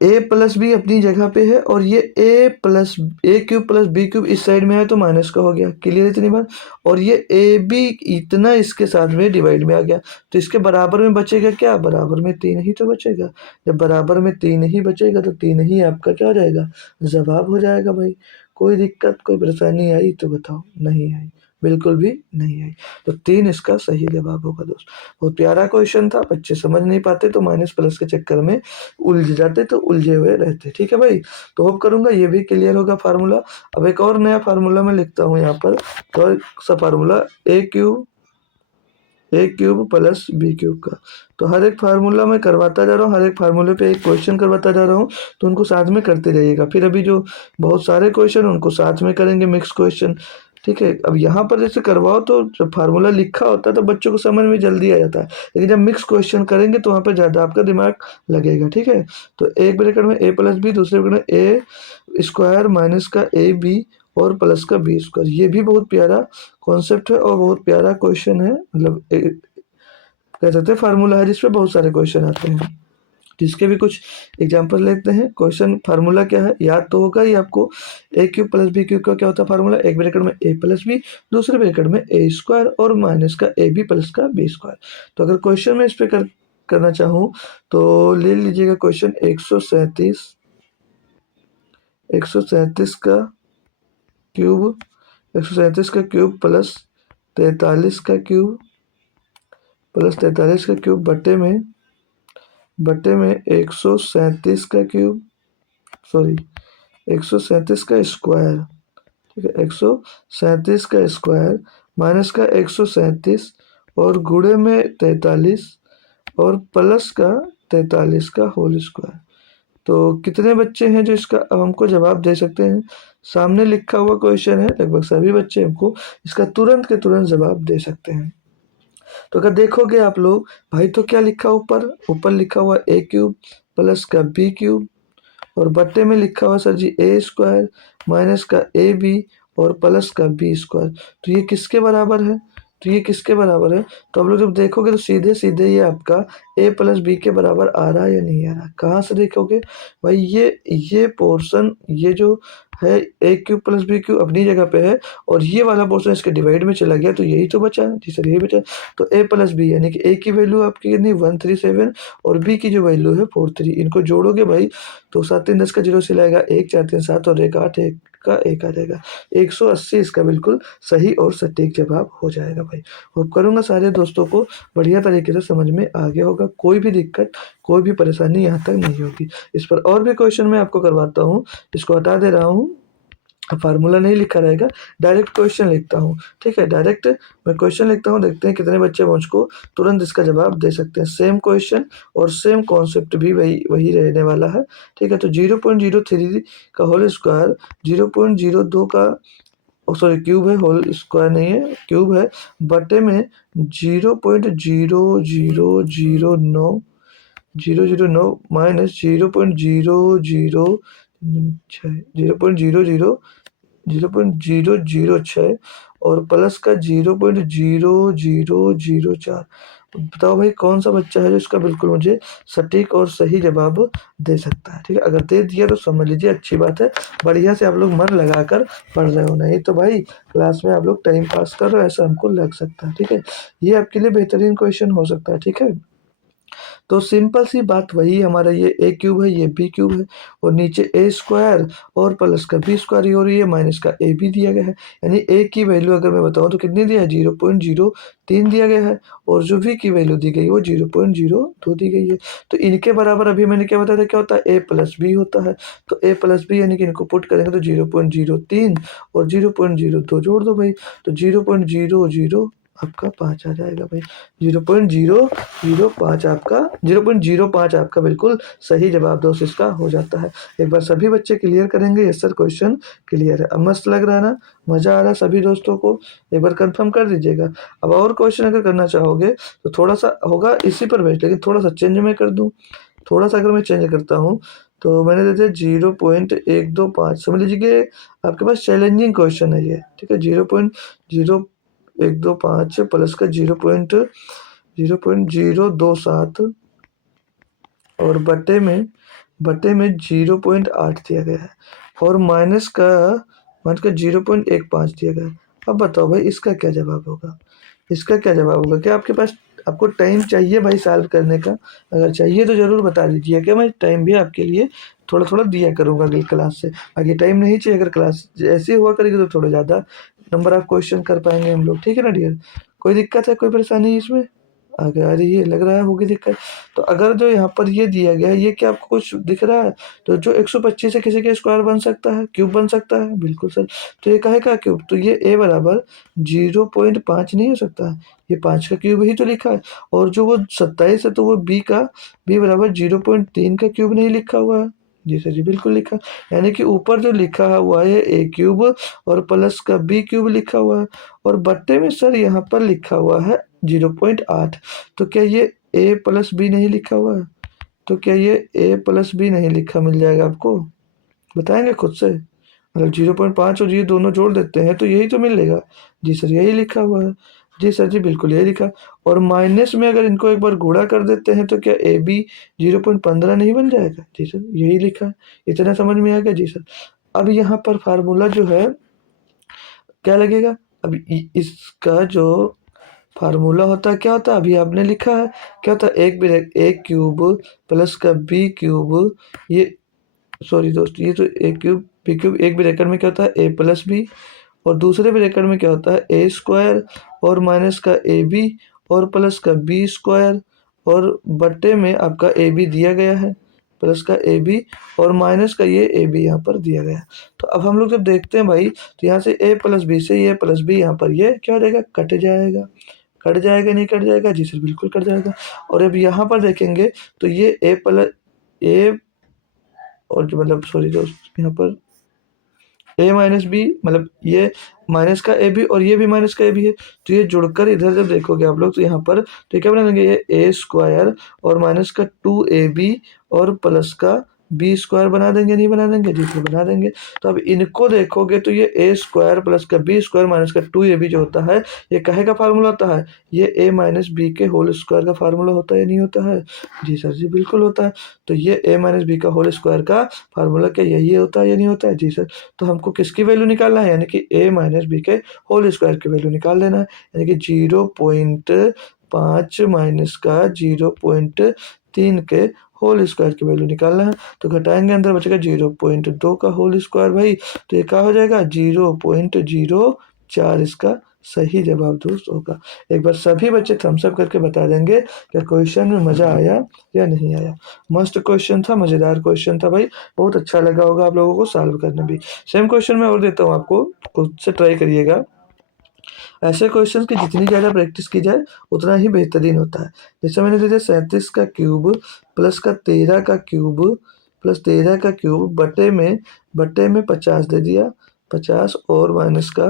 ए प्लस बी अपनी जगह पे है और ये ए क्यूब प्लस बी क्यूब इस साइड में है तो माइनस का हो गया। क्लियर इतनी बात? और ये ए बी इतना इसके साथ में डिवाइड में आ गया, तो इसके बराबर में बचेगा क्या? बराबर में 3 ही तो बचेगा। जब बराबर में 3 ही बचेगा तो 3 ही आपका क्या हो जाएगा? जवाब हो जाएगा भाई। कोई दिक्कत कोई परेशानी आई तो बताओ? नहीं आई, बिल्कुल भी नहीं आई। तो 3 इसका सही जवाब होगा दोस्त। बहुत प्यारा क्वेश्चन था, बच्चे समझ नहीं पाते तो माइनस प्लस के चक्कर में उलझ जाते, तो उलझे हुए रहते। ठीक है भाई? तो होप करूंगा ये भी क्लियर होगा फार्मूला। अब एक और नया फार्मूला मैं लिखता हूँ यहाँ पर, तो सा फार्मूला ए क्यूब प्लस बी क्यूब का। तो हर एक फार्मूला मैं करवाता जा रहा हूँ, हर एक फार्मूले पे एक क्वेश्चन करवाता जा रहा हूँ, तो उनको साथ में करते जाइएगा। फिर अभी जो बहुत सारे क्वेश्चन उनको साथ में करेंगे, मिक्स क्वेश्चन। ठीक है? अब यहाँ पर जैसे करवाओ तो जब फार्मूला लिखा होता है तो बच्चों को समझ में जल्दी आ जाता है, लेकिन जब मिक्स क्वेश्चन करेंगे तो वहाँ पर ज़्यादा आपका दिमाग लगेगा। ठीक है? तो एक ब्रैकेट में ए प्लस बी, दूसरे ब्रैकेट में ए स्क्वायर माइनस का ए बी और प्लस का बी स्क्वायर। ये भी बहुत प्यारा कॉन्सेप्ट है और बहुत प्यारा क्वेश्चन है, मतलब कह सकते हैं फार्मूला है जिसपे बहुत सारे क्वेश्चन आते हैं। जिसके भी कुछ एग्जांपल लेते हैं। क्वेश्चन फार्मूला क्या है याद तो होगा ही आपको। ए क्यूब प्लस बी क्यूब का क्या होता है फार्मूला? एक ब्रैकेट में ए प्लस बी, दूसरे ब्रैकेट में ए स्क्वायर और माइनस का ए बी प्लस का बी स्क्वायर। तो अगर क्वेश्चन में इस पे करना चाहूँ तो ले लीजिएगा क्वेश्चन 137 का क्यूब, 137 का क्यूब प्लस 43 का क्यूब बटे में 137 का क्यूब, सॉरी 137 का स्क्वायर। ठीक है? 137 का स्क्वायर माइनस का 137 और गुणे में 43 और प्लस का 43 का होल स्क्वायर। तो कितने बच्चे हैं जो इसका अब हमको जवाब दे सकते हैं? सामने लिखा हुआ क्वेश्चन है, लगभग सभी बच्चे हमको इसका तुरंत के तुरंत जवाब दे सकते हैं। तो अगर देखोगे आप लोग भाई, तो क्या लिखा ऊपर लिखा हुआ ए क्यूब प्लस का बी क्यूब और बट्टे में लिखा हुआ सर जी ए स्क्वायर माइनस का ए बी और प्लस का बी स्क्वायर। तो ये किसके बराबर है? तो आप लोग जब देखोगे तो सीधे सीधे ये आपका ए प्लस बी के बराबर आ रहा है या नहीं आ रहा? कहाँ से देखोगे भाई? ये पोर्शन, ये जो है ए क्यूब प्लस बी क्यूब अपनी जगह पे है और ये वाला पोर्शन इसके डिवाइड में चला गया, तो यही तो बचा है जी सर, यही बचा है। तो ए प्लस बी यानी कि ए की वैल्यू आपकी कितनी 137 और बी की जो वैल्यू है 43। इनको जोड़ोगे भाई तो 7 3 10 का 0 से लाएगा 1 4 3 7 और 1 8, 1 का 1 आ जाएगा। 180 इसका बिल्कुल सही और सटीक जवाब हो जाएगा भाई। होप करूँगा सारे दोस्तों को बढ़िया तरीके से समझ में आ गया होगा। कोई भी दिक्कत कोई भी परेशानी यहाँ तक नहीं होगी। इस पर और भी क्वेश्चन मैं आपको करवाता हूँ, इसको हटा दे रहा हूँ। फार्मूला नहीं लिखा रहेगा, डायरेक्ट क्वेश्चन लिखता हूँ। ठीक है? डायरेक्ट मैं क्वेश्चन लिखता हूँ, देखते हैं कितने बच्चे मुझको तुरंत इसका जवाब दे सकते हैं। सेम क्वेश्चन और सेम कॉन्सेप्ट भी वही रहने वाला है। ठीक है? तो 0.03 का होल स्क्वायर 0.02 का सॉरी क्यूब है, होल स्क्वायर नहीं है, क्यूब है, बटे में 0.0009009 माइनस 0.006 0.006 और प्लस का 0.0004। बताओ भाई कौन सा बच्चा है जो इसका बिल्कुल मुझे सटीक और सही जवाब दे सकता है। ठीक है, अगर दे दिया तो समझ लीजिए अच्छी बात है, बढ़िया से आप लोग मन लगाकर पढ़ रहे हो, नहीं तो भाई क्लास में आप लोग टाइम पास कर रहे हो ऐसा हमको लग सकता है। ठीक है, ये आपके लिए बेहतरीन क्वेश्चन हो सकता है। ठीक है, तो सिंपल सी बात वही हमारा ये ए क्यूब है, ये बी क्यूब है, और नीचे ए स्क्वायर और प्लस का बी स्क्वायर हो रही है, माइनस का ए बी दिया गया है। यानी ए की वैल्यू अगर मैं बताऊं तो कितनी दिया है, 0.03 दिया गया है, और जो बी की वैल्यू दी गई है वो 0.02 दी गई है। तो इनके बराबर अभी मैंने क्या बताया था, क्या होता है, ए प्लस बी होता है। तो ए प्लस बी यानी कि इनको पुट करेंगे तो 0.03 और 0.02 जोड़ दो भाई, तो 0.00 आपका 5 आ जाएगा भाई। 0.005 आपका 0.05 आपका बिल्कुल सही जवाब दोस्त इसका हो जाता है। एक बार सभी बच्चे क्लियर करेंगे, यस सर क्वेश्चन क्लियर है। अब मस्त लग रहा है ना, मजा आ रहा है सभी दोस्तों को, एक बार कंफर्म कर दीजिएगा। अब और क्वेश्चन अगर करना चाहोगे तो थोड़ा सा होगा इसी पर बेस्ड, लेकिन थोड़ा सा चेंज मैं कर दूं। थोड़ा सा अगर मैं चेंज करता हूँ तो मैंने दे दिया 0.125, समझ लीजिए कि आपके पास चैलेंजिंग क्वेश्चन है ये। ठीक है, 0.0125 प्लस का 0.027 और बटे में 0.8 दिया गया है, और माइनस का 0.15 दिया गया है। अब बताओ भाई इसका क्या जवाब होगा, इसका क्या जवाब होगा। क्या आपके पास, आपको टाइम चाहिए भाई सॉल्व करने का? अगर चाहिए तो ज़रूर बता दीजिए, क्या मैं टाइम भी आपके लिए थोड़ा थोड़ा दिया करूँगा अगली क्लास से। बाकी टाइम नहीं चाहिए, अगर क्लास ऐसी हुआ करेगी तो थोड़ा ज़्यादा नंबर ऑफ क्वेश्चन कर पाएंगे हम लोग। ठीक है ना डियर, कोई दिक्कत है, कोई परेशानी है इसमें? आगे आ रही है, लग रहा है होगी दिक्कत। तो अगर जो यहाँ पर ये दिया गया है, ये क्या आपको कुछ दिख रहा है? तो जो 125 है किसी के स्क्वायर बन सकता है, क्यूब बन सकता है, बिल्कुल सर। तो ये काहे का क्यूब, तो ये a बराबर 0.5 नहीं हो सकता है, ये 5 का क्यूब ही तो लिखा है। और जो वो 27 है तो वो b बराबर 0.3 का क्यूब नहीं लिखा हुआ है। जी सर जी, बिल्कुल लिखा। यानी कि ऊपर जो लिखा हुआ है a क्यूब और प्लस का b क्यूब लिखा हुआ है, और बट्टे में सर यहाँ पर लिखा हुआ है 0.8। तो क्या ये a प्लस बी नहीं लिखा हुआ है? तो क्या ये a प्लस बी नहीं लिखा मिल जाएगा आपको? बताएंगे खुद से, मतलब 0.5 और ये दोनों जोड़ देते हैं तो यही तो मिलेगा। जी सर, यही लिखा हुआ है। जी सर जी, बिल्कुल यही लिखा। और माइनस में अगर इनको एक बार गुणा कर देते हैं तो क्या ए बी 0.15 नहीं बन जाएगा? जी सर, यही लिखा है। इतना समझ में आ गया? जी सर। अब यहाँ पर फार्मूला जो है क्या लगेगा, अब इसका जो फार्मूला होता है क्या होता है, अभी आपने लिखा है क्या होता है, ए क्यूब प्लस का बी क्यूब, ये सॉरी दोस्त, ये तो ए क्यूब बी क्यूब, एक ब्रैकेट में क्या होता है, ए प्लस बी, और दूसरे ब्रैकेट में क्या होता है, ए स्क्वायर और माइनस का ए बी और प्लस का बी स्क्वायर, और बट्टे में आपका ए बी दिया गया है, प्लस का ए बी और माइनस का ये ए बी यहाँ पर दिया गया है। तो अब हम लोग जब देखते हैं भाई, तो यहाँ से ए प्लस बी से ये प्लस बी यहाँ पर ये क्या हो जाएगा, कट जाएगा। कट जाएगा नहीं कट जाएगा? जी सर, बिल्कुल कट जाएगा। और अब यहाँ पर देखेंगे तो ये ए प्लस ए, और जो मतलब सॉरी दोस्त, यहाँ पर ए माइनस बी, मतलब ये माइनस का ए बी और ये भी माइनस का ए बी है, तो ये जुड़कर इधर जब देखोगे आप लोग तो यहाँ पर तो क्या बना देंगे, ये ए स्क्वायर और माइनस का 2ab और प्लस का बी स्क्वायर बना देंगे, नहीं बना देंगे? जी फिर बना देंगे। तो अब इनको देखोगे तो ये ए स्क्वायर प्लस का बी स्क्वायर माइनस का 2ab जो होता है, ये काहे का फार्मूला होता है, ये ए माइनस बी के होल स्क्वायर का फार्मूला होता है या नहीं होता है? जी सर जी, बिल्कुल होता है। तो ये ए माइनस बी का होल स्क्वायर का फार्मूला क्या यही होता है या नहीं होता है? जी सर। तो हमको किसकी वैल्यू निकालना है, यानी कि a माइनस बी के होल स्क्वायर की वैल्यू निकाल लेना है, यानी कि 0.5 माइनस का 0.3 के होल स्क्वायर की वैल्यू निकालना है। तो घटाएंगे, अंदर बचेगा 0.2 का होल स्क्वायर भाई, तो ये क्या हो जाएगा, 0.04 इसका सही जवाब दोस्त होगा। एक बार सभी बच्चे थम्स अप करके बता देंगे क्या क्वेश्चन में मजा आया या नहीं आया। मस्त क्वेश्चन था, मजेदार क्वेश्चन था भाई, बहुत अच्छा लगा होगा आप लोगों को सॉल्व करने भी। सेम क्वेश्चन मैं और देता हूँ आपको, खुद से ट्राई करिएगा। ऐसे क्वेश्चन की जितनी ज़्यादा प्रैक्टिस की जाए उतना ही बेहतरीन होता है। जैसे मैंने दे दिया 37 का क्यूब प्लस का 13 का क्यूब प्लस 13 का क्यूब बटे में 50 दे दिया, 50 और माइनस का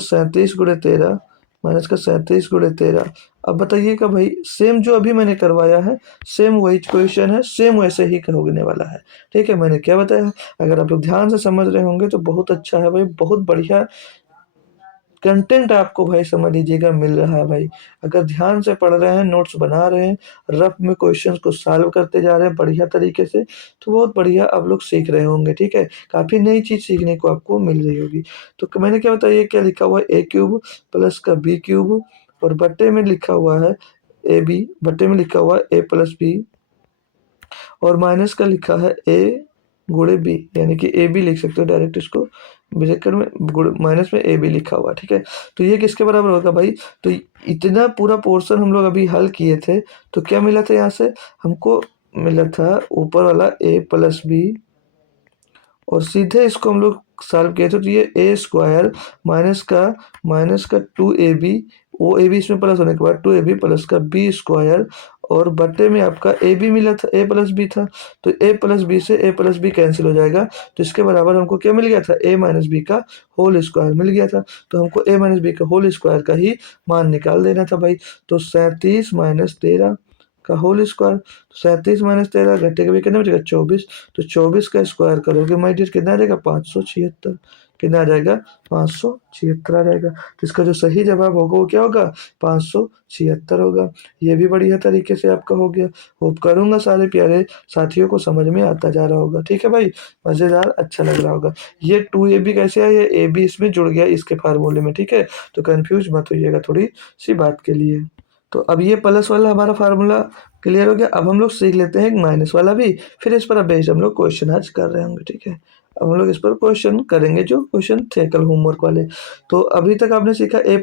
37 गुणे 13 माइनस का 37 गुणे 13। अब बताइएगा भाई, सेम जो अभी मैंने करवाया है सेम वही क्वेश्चन है, सेम वैसे ही होने वाला है। ठीक है, मैंने क्या बताया, अगर आप लोग ध्यान से समझ रहे होंगे तो बहुत अच्छा है भाई, बहुत बढ़िया कंटेंट आपको भाई समझ लीजिएगा मिल रहा है भाई। अगर ध्यान से पढ़ रहे हैं, नोट्स बना रहे हैं, रफ में क्वेश्चंस को सॉल्व करते जा रहे हैं बढ़िया तरीके से, तो बहुत बढ़िया आप लोग सीख रहे होंगे। ठीक है, काफ़ी नई चीज़ सीखने को आपको मिल रही होगी। तो मैंने क्या बताया, ये क्या लिखा हुआ है, ए क्यूब प्लस का बी क्यूब, और बट्टे में लिखा हुआ है ए बी, बट्टे में लिखा हुआ है ए प्लस बी, और माइनस का लिखा है ए गुणे बी, यानी कि ए बी लिख सकते हो डायरेक्ट इसको, ब्रैकेट में माइनस में ए बी लिखा हुआ। ठीक है, तो ये किसके बराबर होगा भाई, तो इतना पूरा पोर्शन हम लोग अभी हल किए थे, तो क्या मिला था यहाँ से हमको, मिला था ऊपर वाला ए प्लस बी, और सीधे इसको हम लोग सॉल्व किए थे, तो ये ए स्क्वायर माइनस का 2ab, वो ए बी इसमें प्लस होने के बाद 2ab प्लस का बी स्क्वायर, और बट्टे में आपका ए बी मिला था, ए प्लस बी था, तो ए प्लस बी से ए प्लस बी कैंसिल हो जाएगा, तो इसके बराबर हमको क्या मिल गया था, ए माइनस बी का होल स्क्वायर मिल गया था। तो हमको ए माइनस बी का होल स्क्वायर का ही मान निकाल देना था भाई। तो 37 माइनस 13 का होल स्क्वायर, तो 37 माइनस 13 घटे का भी कितना बचेगा 24, तो 24 का स्क्वायर करोगे माई डियर कितना आ जाएगा 576, कितना आ जाएगा 576 आ जाएगा। तो इसका जो सही जवाब होगा वो क्या होगा 576 होगा। ये भी बढ़िया तरीके से आपका हो गया। होप करूंगा सारे प्यारे साथियों को समझ में आता जा रहा होगा। ठीक है भाई, मज़ेदार, अच्छा लग रहा होगा। ये 2ab कैसे आया, ये ए बी इसमें जुड़ गया इसके फार्मूले में। ठीक है, तो कंफ्यूज मत होइएगा थोड़ी सी बात के लिए। तो अब ये प्लस वाला हमारा फार्मूला क्लियर हो गया। अब हम लोग सीख लेते हैं एक माइनस वाला भी, फिर इस पर अब बेस्ड हम लोग क्वेश्चन आज कर रहे होंगे। ठीक है, अब हम लोग इस पर क्वेश्चन करेंगे जो क्वेश्चन थे कल होमवर्क वाले। तो अभी तक आपने सीखा ए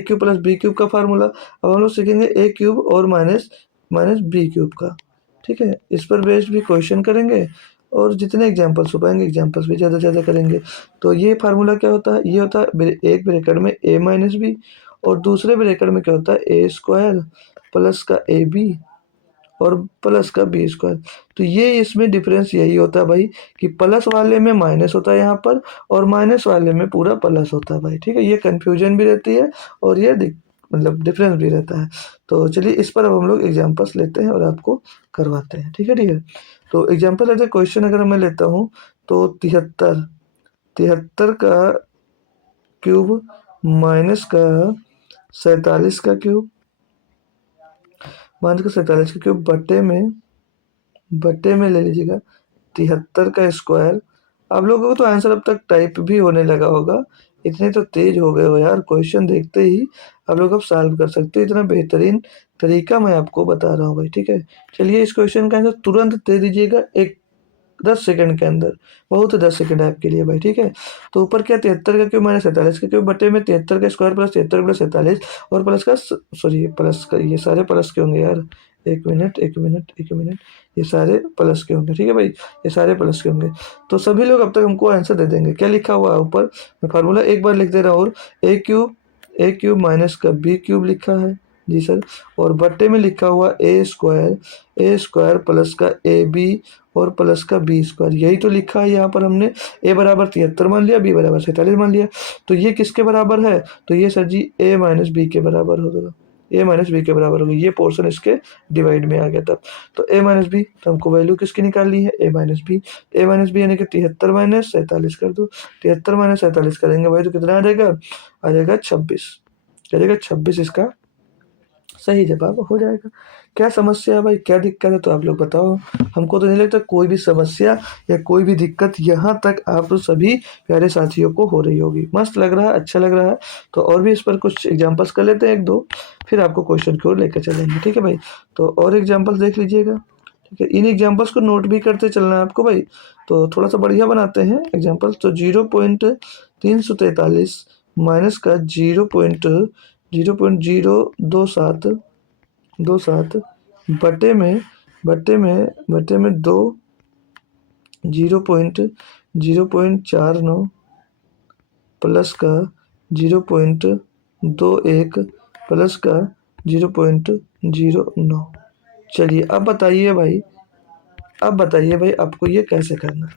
क्यूब प्लस बी क्यूब का फार्मूला, अब हम लोग सीखेंगे ए क्यूब और माइनस माइनस बी क्यूब का। ठीक है, इस पर बेस्ड भी क्वेश्चन करेंगे, और जितने एग्जाम्पल्स हो पाएंगे एग्जाम्पल्स भी ज़्यादा से ज़्यादा करेंगे। तो ये फार्मूला क्या होता है, ये होता है एक ब्रैकेट में ए माइनस बी, और दूसरे ब्रैकेट में क्या होता है ए स्क्वायर प्लस का ए बी और प्लस का बी स्क्वायर। तो ये इसमें डिफरेंस यही होता है भाई कि प्लस वाले में माइनस होता है यहाँ पर, और माइनस वाले में पूरा प्लस होता है भाई। ठीक है, ये कन्फ्यूजन भी रहती है और ये मतलब डिफरेंस भी रहता है। तो चलिए इस पर अब हम लोग एग्जाम्पल्स लेते हैं और आपको करवाते हैं। ठीक है, ठीक है। तो एग्जाम्पल लेते हैं, क्वेश्चन अगर मैं लेता हूँ तो 73 73 का क्यूब माइनस का 47 का क्यूब, माइनस का 47 का क्यूब बट्टे में ले लीजिएगा 73 का स्क्वायर। आप लोगों को तो आंसर अब तक टाइप भी होने लगा होगा, इतने तो तेज हो गए हो यार, क्वेश्चन देखते ही आप लोग अब सॉल्व कर सकते हो। इतना बेहतरीन तरीका मैं आपको बता रहा हूँ भाई। ठीक है, चलिए इस क्वेश्चन का आंसर तुरंत दे दीजिएगा, एक 10 सेकंड के अंदर, बहुत 10 सेकंड है आपके लिए भाई। ठीक है, तो ऊपर क्या 73 का क्यूब माइनस 47 का क्यूब बटे में 73 का स्क्वायर प्लस 73 प्लस 47, और प्लस का सॉरी प्लस का, ये सारे प्लस के होंगे यार, एक मिनट एक मिनट एक मिनट, ये सारे प्लस के होंगे। ठीक है भाई, ये सारे प्लस के होंगे। तो सभी लोग अब तक हमको आंसर दे देंगे। क्या लिखा हुआ है ऊपर, मैं फार्मूला एक बार लिख दे रहा हूँ, और ए क्यूब माइनस का बी क्यूब लिखा है जी सर, और बट्टे में लिखा हुआ ए स्क्वायर प्लस का ए बी और प्लस का बी स्क्वायर, यही तो लिखा है यहाँ पर हमने। ए बराबर 73 मान लिया, बी बराबर 47 मान लिया, तो ये किसके बराबर है, तो ये सर जी ए माइनस बी के बराबर होगा, ए माइनस बी के बराबर होगी। ये पोर्शन इसके डिवाइड में आ गया तब। तो ए माइनस बी, तो हमको वैल्यू किसकी निकालनी है, ए माइनस बी यानी कि 73 माइनस 47 कर दो, 73 माइनस 47 करेंगे भाई तो कितना आ जाएगा 26, आ जाएगा 26, इसका सही जवाब हो जाएगा। क्या समस्या है भाई, क्या दिक्कत है, तो आप लोग बताओ। हमको तो नहीं लगता कोई भी समस्या या कोई भी दिक्कत यहाँ तक आप सभी प्यारे साथियों को हो रही होगी। मस्त लग रहा है, अच्छा लग रहा है। तो और भी इस पर कुछ एग्जांपल्स कर लेते हैं, एक दो, फिर आपको क्वेश्चन की ओर लेकर चलेंगे। ठीक है भाई, तो और एग्जाम्पल्स देख लीजिएगा। ठीक है, इन एग्जाम्पल्स को नोट भी करते चलना है आपको भाई, तो थोड़ा सा बढ़िया बनाते हैं एग्जाम्पल्स। तो 0.343 माइनस का 0.027 बटे में 2 0.049 प्लस का 0.21 प्लस का 0.09। चलिए अब बताइए भाई, आपको ये कैसे करना है।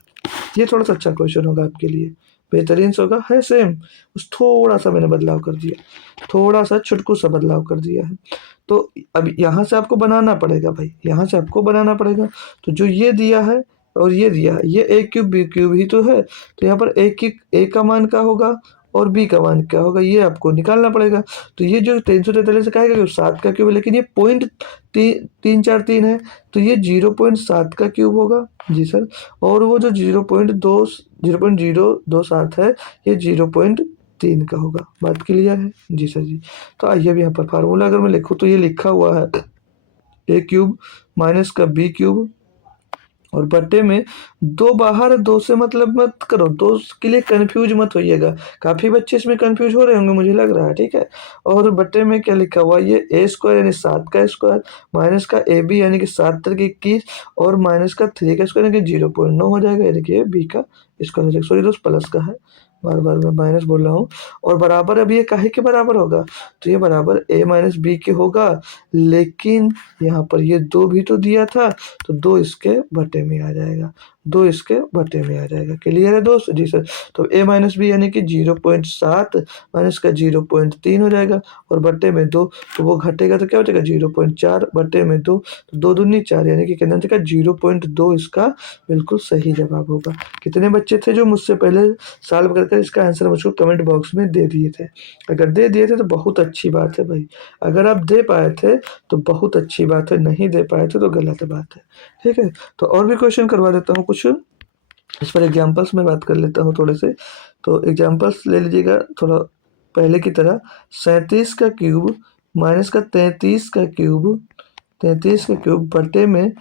ये थोड़ा सा अच्छा क्वेश्चन होगा आपके लिए, बेहतरीन से होगा, है सेम, बस थोड़ा सा मैंने बदलाव कर दिया, थोड़ा सा छुटकू सा बदलाव कर दिया है। तो अब यहाँ से आपको बनाना पड़ेगा भाई, यहाँ से आपको बनाना पड़ेगा। तो जो ये दिया है और ये दिया है, ये ए क्यूब बी क्यूब ही तो है, तो यहाँ पर ए का मान क्या होगा और बी का मान क्या होगा, ये आपको निकालना पड़ेगा। तो ये जो 343 से कहेगा कि 7 का क्यूब है, लेकिन ये पॉइंट 343 है, तो ये 0.7 का क्यूब होगा जी सर। और वो जो 0.027 है, ये 0.3 का होगा। बात क्लियर है जी सर जी। तो आइए अब यहाँ पर फार्मूला अगर मैं लिखूँ तो ये लिखा हुआ है ए क्यूब माइनस का बी क्यूब और बट्टे में दो बाहर, दो से मतलब मत करो, दो के लिए कंफ्यूज मत होइएगा, काफ़ी बच्चे इसमें कंफ्यूज हो रहे होंगे मुझे लग रहा है, ठीक है। और बट्टे में क्या लिखा हुआ है, ये ए स्क्वायर यानी 7 का स्क्वायर माइनस का ए बी यानी कि 7 तक 21 और माइनस का 3 का स्क्वायर यानी कि 0.9 हो जाएगा, यानी कि ये बी का स्क्वायर हो जाएगा। सॉरी दोस्त, प्लस का है, बार बार मैं माइनस बोल रहा हूँ। और बराबर अब ये काहे के बराबर होगा, तो ये बराबर ए माइनस बी के होगा, लेकिन यहाँ पर ये 2 भी तो दिया था, तो 2 इसके बटे में आ जाएगा, 2 इसके बटे में आ जाएगा। क्लियर है दोस्त जी सर। तो a माइनस बी यानी कि 0.7 माइनस का 0.3 हो जाएगा और बटे में 2, तो वो घटेगा तो क्या हो जाएगा 0.4 बटे में 2, तो 2 दूनी 4 यानी कि कितना जगह 0.2 इसका बिल्कुल सही जवाब होगा। कितने बच्चे थे जो मुझसे पहले सॉल्व करके इसका आंसर मुझको कमेंट बॉक्स में दे दिए थे? अगर दे दिए थे तो बहुत अच्छी बात है भाई, अगर आप दे पाए थे तो बहुत अच्छी बात है, नहीं दे पाए थे तो गलत बात है, ठीक है। तो और भी क्वेश्चन करवा देता हूँ कुछ, इस पर एग्जाम्पल्स में बात कर लेता हूँ थोड़े से। तो एग्जाम्पल्स ले लीजिएगा थोड़ा पहले की तरह। 37 का क्यूब माइनस का 33 का क्यूब, 33 का क्यूब बटे में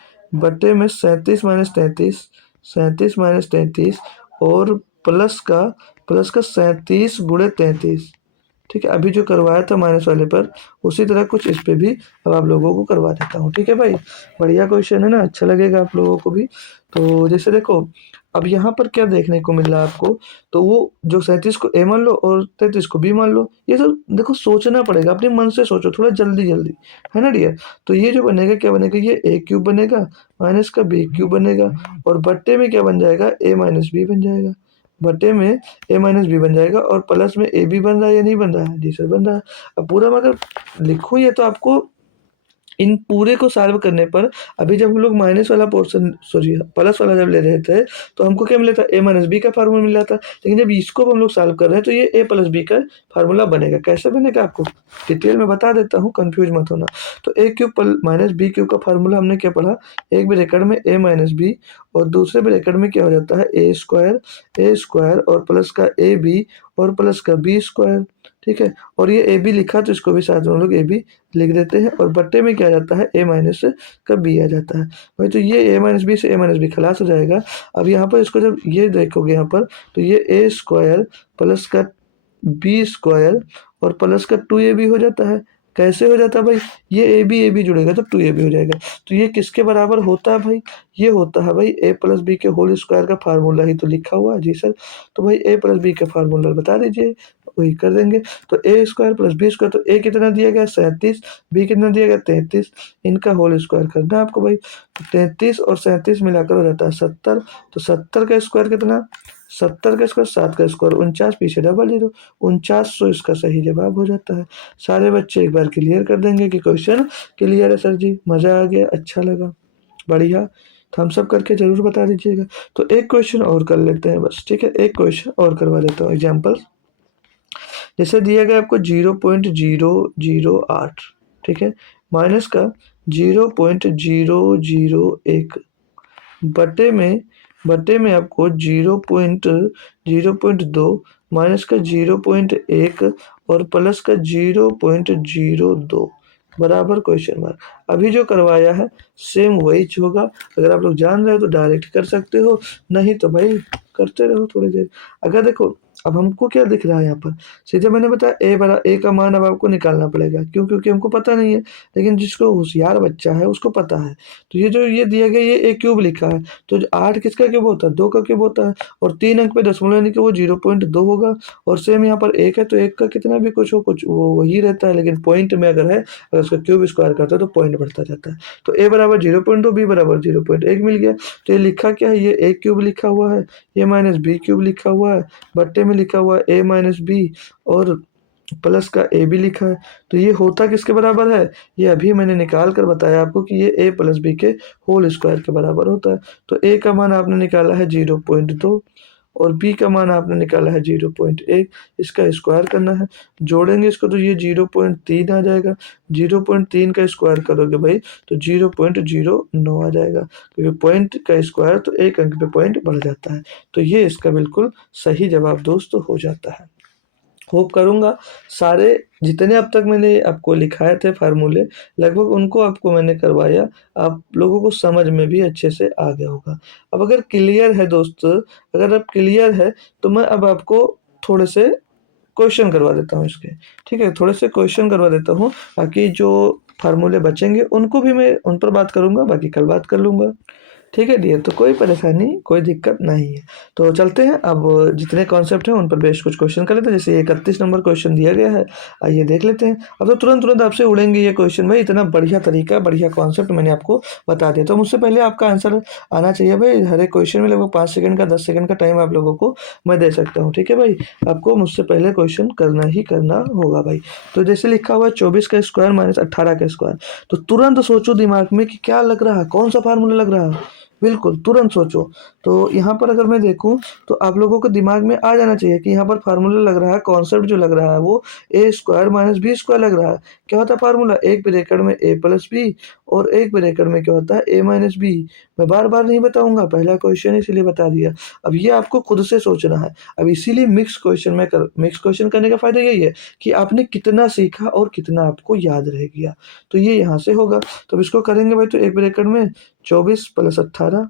37 माइनस 33, 37 माइनस 33 और प्लस का 37 गुणे 33, ठीक है। अभी जो करवाया था माइनस वाले पर, उसी तरह कुछ इस पे भी अब आप लोगों को करवा देता हूँ, ठीक है भाई। बढ़िया क्वेश्चन है ना, अच्छा लगेगा आप लोगों को भी। तो जैसे देखो अब यहाँ पर क्या देखने को मिल रहा है आपको, तो वो जो 37 को ए मान लो और 33 को बी मान लो, ये सब देखो सोचना पड़ेगा, अपने मन से सोचो थोड़ा जल्दी जल्दी, है ना डियर। तो ये जो बनेगा क्या बनेगा, ये ए क्यूब बनेगा माइनस का बी क्यूब बनेगा और बट्टे में क्या बन जाएगा, ए माइनस बी बन जाएगा, बटे में ए माइनस बी बन जाएगा और प्लस में ए बी बन रहा है या नहीं बन रहा है, जी सर बन रहा है। अब पूरा मैं अगर लिखूँ ये तो आपको इन पूरे को सॉल्व करने पर, अभी जब हम लोग माइनस वाला पोर्शन सॉरी प्लस वाला जब ले रहे थे तो हमको क्या मिला था, ए माइनस बी का फार्मूला मिला था, लेकिन जब इसको हम लोग सॉल्व कर रहे हैं तो ये ए प्लस बी का फार्मूला बनेगा। कैसे बनेगा आपको डिटेल में बता देता हूँ, कंफ्यूज मत होना। तो ए क्यूब माइनस बी क्यूब का फार्मूला हमने क्या पढ़ा, एक ब्रैकेट में ए माइनस बी और दूसरे ब्रैकेट में क्या हो जाता है ए स्क्वायर और प्लस का ए बी और प्लस का बी स्क्वायर, ठीक है। और ये ए बी लिखा तो इसको भी साथ में हम लोग ए बी लिख देते हैं और बट्टे में क्या आ जाता है, ए माइनस का बी आ जाता है भाई। तो ये ए माइनस बी से ए माइनस बी खलास हो जाएगा। अब यहाँ पर इसको जब ये देखोगे यहाँ पर, तो ये ए स्क्वायर प्लस का बी स्क्वायर और प्लस का 2ab हो जाता है। कैसे हो जाता है भाई, ये ए बी जुड़ेगा तो 2ab हो जाएगा। तो ये किसके बराबर होता है भाई, ये होता है भाई ए प्लस बी के होल स्क्वायर का फार्मूला ही तो लिखा हुआ है जी सर। तो भाई ए प्लस बी का फार्मूला बता दीजिए, वही कर देंगे। तो ए स्क्वायर प्लस बी स्क्वायर, तो ए कितना दिया गया 37, बी कितना दिया गया 33, इनका होल स्क्वायर करना है आपको भाई। तो 33 और 37 मिलाकर हो जाता है 70, तो 70 का स्क्वायर कितना, 70 का स्क्वायर 7 का स्क्वायर 49, पीछे डबल जीरो 4900 इसका सही जवाब हो जाता है। सारे बच्चे एक बार क्लियर कर देंगे कि क्वेश्चन क्लियर है सर जी, मज़ा आ गया, अच्छा लगा, बढ़िया, थम्स अप करके जरूर बता दीजिएगा। तो एक क्वेश्चन और कर लेते हैं बस, ठीक है, एक क्वेश्चन और करवा देता हूँ एग्जाम्पल। जैसे दिया गया आपको 0.008, ठीक है, माइनस का 0.001 बटे में आपको 0.02 माइनस का 0.1 और प्लस का 0.02 बराबर क्वेश्चन मार्क। अभी जो करवाया है सेम वही होगा, अगर आप लोग जान रहे हो तो डायरेक्ट कर सकते हो, नहीं तो भाई करते रहो थोड़ी देर। अगर देखो अब हमको क्या दिख रहा है यहाँ पर, सीधे मैंने बताया ए का मान अब आपको निकालना पड़ेगा, क्यों? क्योंकि हमको पता नहीं है, लेकिन जिसको होशियार बच्चा है उसको पता है। तो ये जो ये दिया गया, ये ए क्यूब लिखा है, तो 8 किसका क्यूब होता है? 2 का क्यूब होता है, और 3 अंक पे दशमलव यानी कि वो 0.2 होगा। और सेम यहाँ पर 1 है, तो 1 का कितना भी कुछ हो, कुछ वो वही रहता है, लेकिन पॉइंट में अगर है, अगर उसका क्यूब स्क्वायर करते हैं तो पॉइंट बढ़ता जाता है। तो ए बराबर 0.2, बी बराबर 0.1 मिल गया। तो ये लिखा क्या है? ये ए क्यूब लिखा हुआ है, ये माइनस बी क्यूब लिखा हुआ है, बट्टे में लिखा हुआ है ए माइनस बी, और प्लस का ए भी लिखा है। तो ये होता किसके बराबर है? ये अभी मैंने निकाल कर बताया आपको कि ये ए प्लस बी के होल स्क्वायर के बराबर होता है। तो ए का मान आपने निकाला है 0.2, और बी का मान आपने निकाला है 0.1, इसका स्क्वायर करना है। जोड़ेंगे इसको तो ये 0.3 आ जाएगा, 0.3 का स्क्वायर करोगे भाई तो 0.09 आ जाएगा, क्योंकि पॉइंट का स्क्वायर तो एक अंक पे पॉइंट बढ़ जाता है। तो ये इसका बिल्कुल सही जवाब दोस्तों हो जाता है। होप करूँगा सारे जितने अब तक मैंने आपको लिखाए थे फार्मूले, लगभग उनको आपको मैंने करवाया, आप लोगों को समझ में भी अच्छे से आ गया होगा। अब अगर क्लियर है दोस्त, अगर अब क्लियर है तो मैं अब आपको थोड़े से क्वेश्चन करवा देता हूँ इसके, ठीक है? थोड़े से क्वेश्चन करवा देता हूँ, बाकी जो फार्मूले बचेंगे उनको भी मैं उन पर बात करूँगा, बाकी कल बात कर लूँगा। ठीक है डियर, तो कोई परेशानी, कोई दिक्कत नहीं है। तो चलते हैं, अब जितने कॉन्सेप्ट हैं उन पर बेस्ड कुछ क्वेश्चन कर लेते हैं। जैसे 31 नंबर क्वेश्चन दिया गया है, आइए देख लेते हैं। अब तो तुरंत तुरंत आपसे उड़ेंगे ये क्वेश्चन भाई, इतना बढ़िया तरीका, बढ़िया कॉन्सेप्ट मैंने आपको बता दिया। तो मुझसे पहले आपका आंसर आना चाहिए भाई। हर एक क्वेश्चन में लगभग 5 सेकंड का 10 सेकंड का टाइम आप लोगों को मैं दे सकता हूँ, ठीक है भाई? आपको मुझसे पहले क्वेश्चन करना ही करना होगा भाई। तो जैसे लिखा हुआ है 24 का स्क्वायर माइनस 18 का स्क्वायर, तो तुरंत सोचो दिमाग में कि क्या लग रहा है, कौन सा फार्मूला लग रहा है, बिल्कुल तुरंत सोचो। तो यहाँ पर अगर मैं देखूँ तो आप लोगों को दिमाग में आ जाना चाहिए कि यहाँ पर फार्मूला लग रहा है, कॉन्सेप्ट जो लग रहा है वो ए स्क्वायर माइनस बी स्क्वायर लग रहा है। क्या होता है फार्मूला? एक ब्रैकेट में ए प्लस बी, और एक ब्रैकेट में क्या होता है? ए माइनस बी। मैं बार बार नहीं बताऊंगा, पहला क्वेश्चन इसीलिए बता दिया। अब ये आपको खुद से सोचना है। अब इसीलिए मिक्स क्वेश्चन करने का फायदा यही है कि आपने कितना सीखा और कितना आपको याद रह गया। तो ये यहाँ से होगा। तो अब इसको करेंगे भाई, तो एक ब्रैकेट में 24 प्लस 18,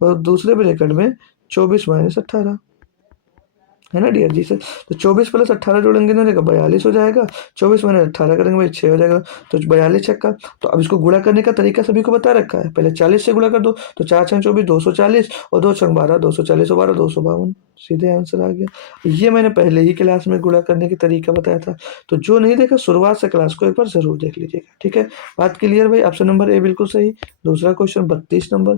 और दूसरे ब्रैकेट में 24 माइनस 18, है ना डियर जी? सर, तो 24 प्लस 18 जोड़ेंगे ना, देखा 42 हो जाएगा। 24 माइनस 18 करेंगे भाई 6 हो जाएगा, तो 42 छक्का। तो अब इसको गुणा करने का तरीका सभी को बता रखा है, पहले 40 से गुणा कर दो, तो 4 छंग 24 240, और 2 छंग 12 240 और 12 252, सीधे आंसर आ गया। ये मैंने पहले ही क्लास में गुणा करने की तरीका बताया था, तो जो नहीं देखा शुरुआत से क्लास को एक बार जरूर देख लीजिएगा, ठीक है? बात क्लियर भाई? ऑप्शन नंबर ए बिल्कुल सही। दूसरा क्वेश्चन 32 नंबर,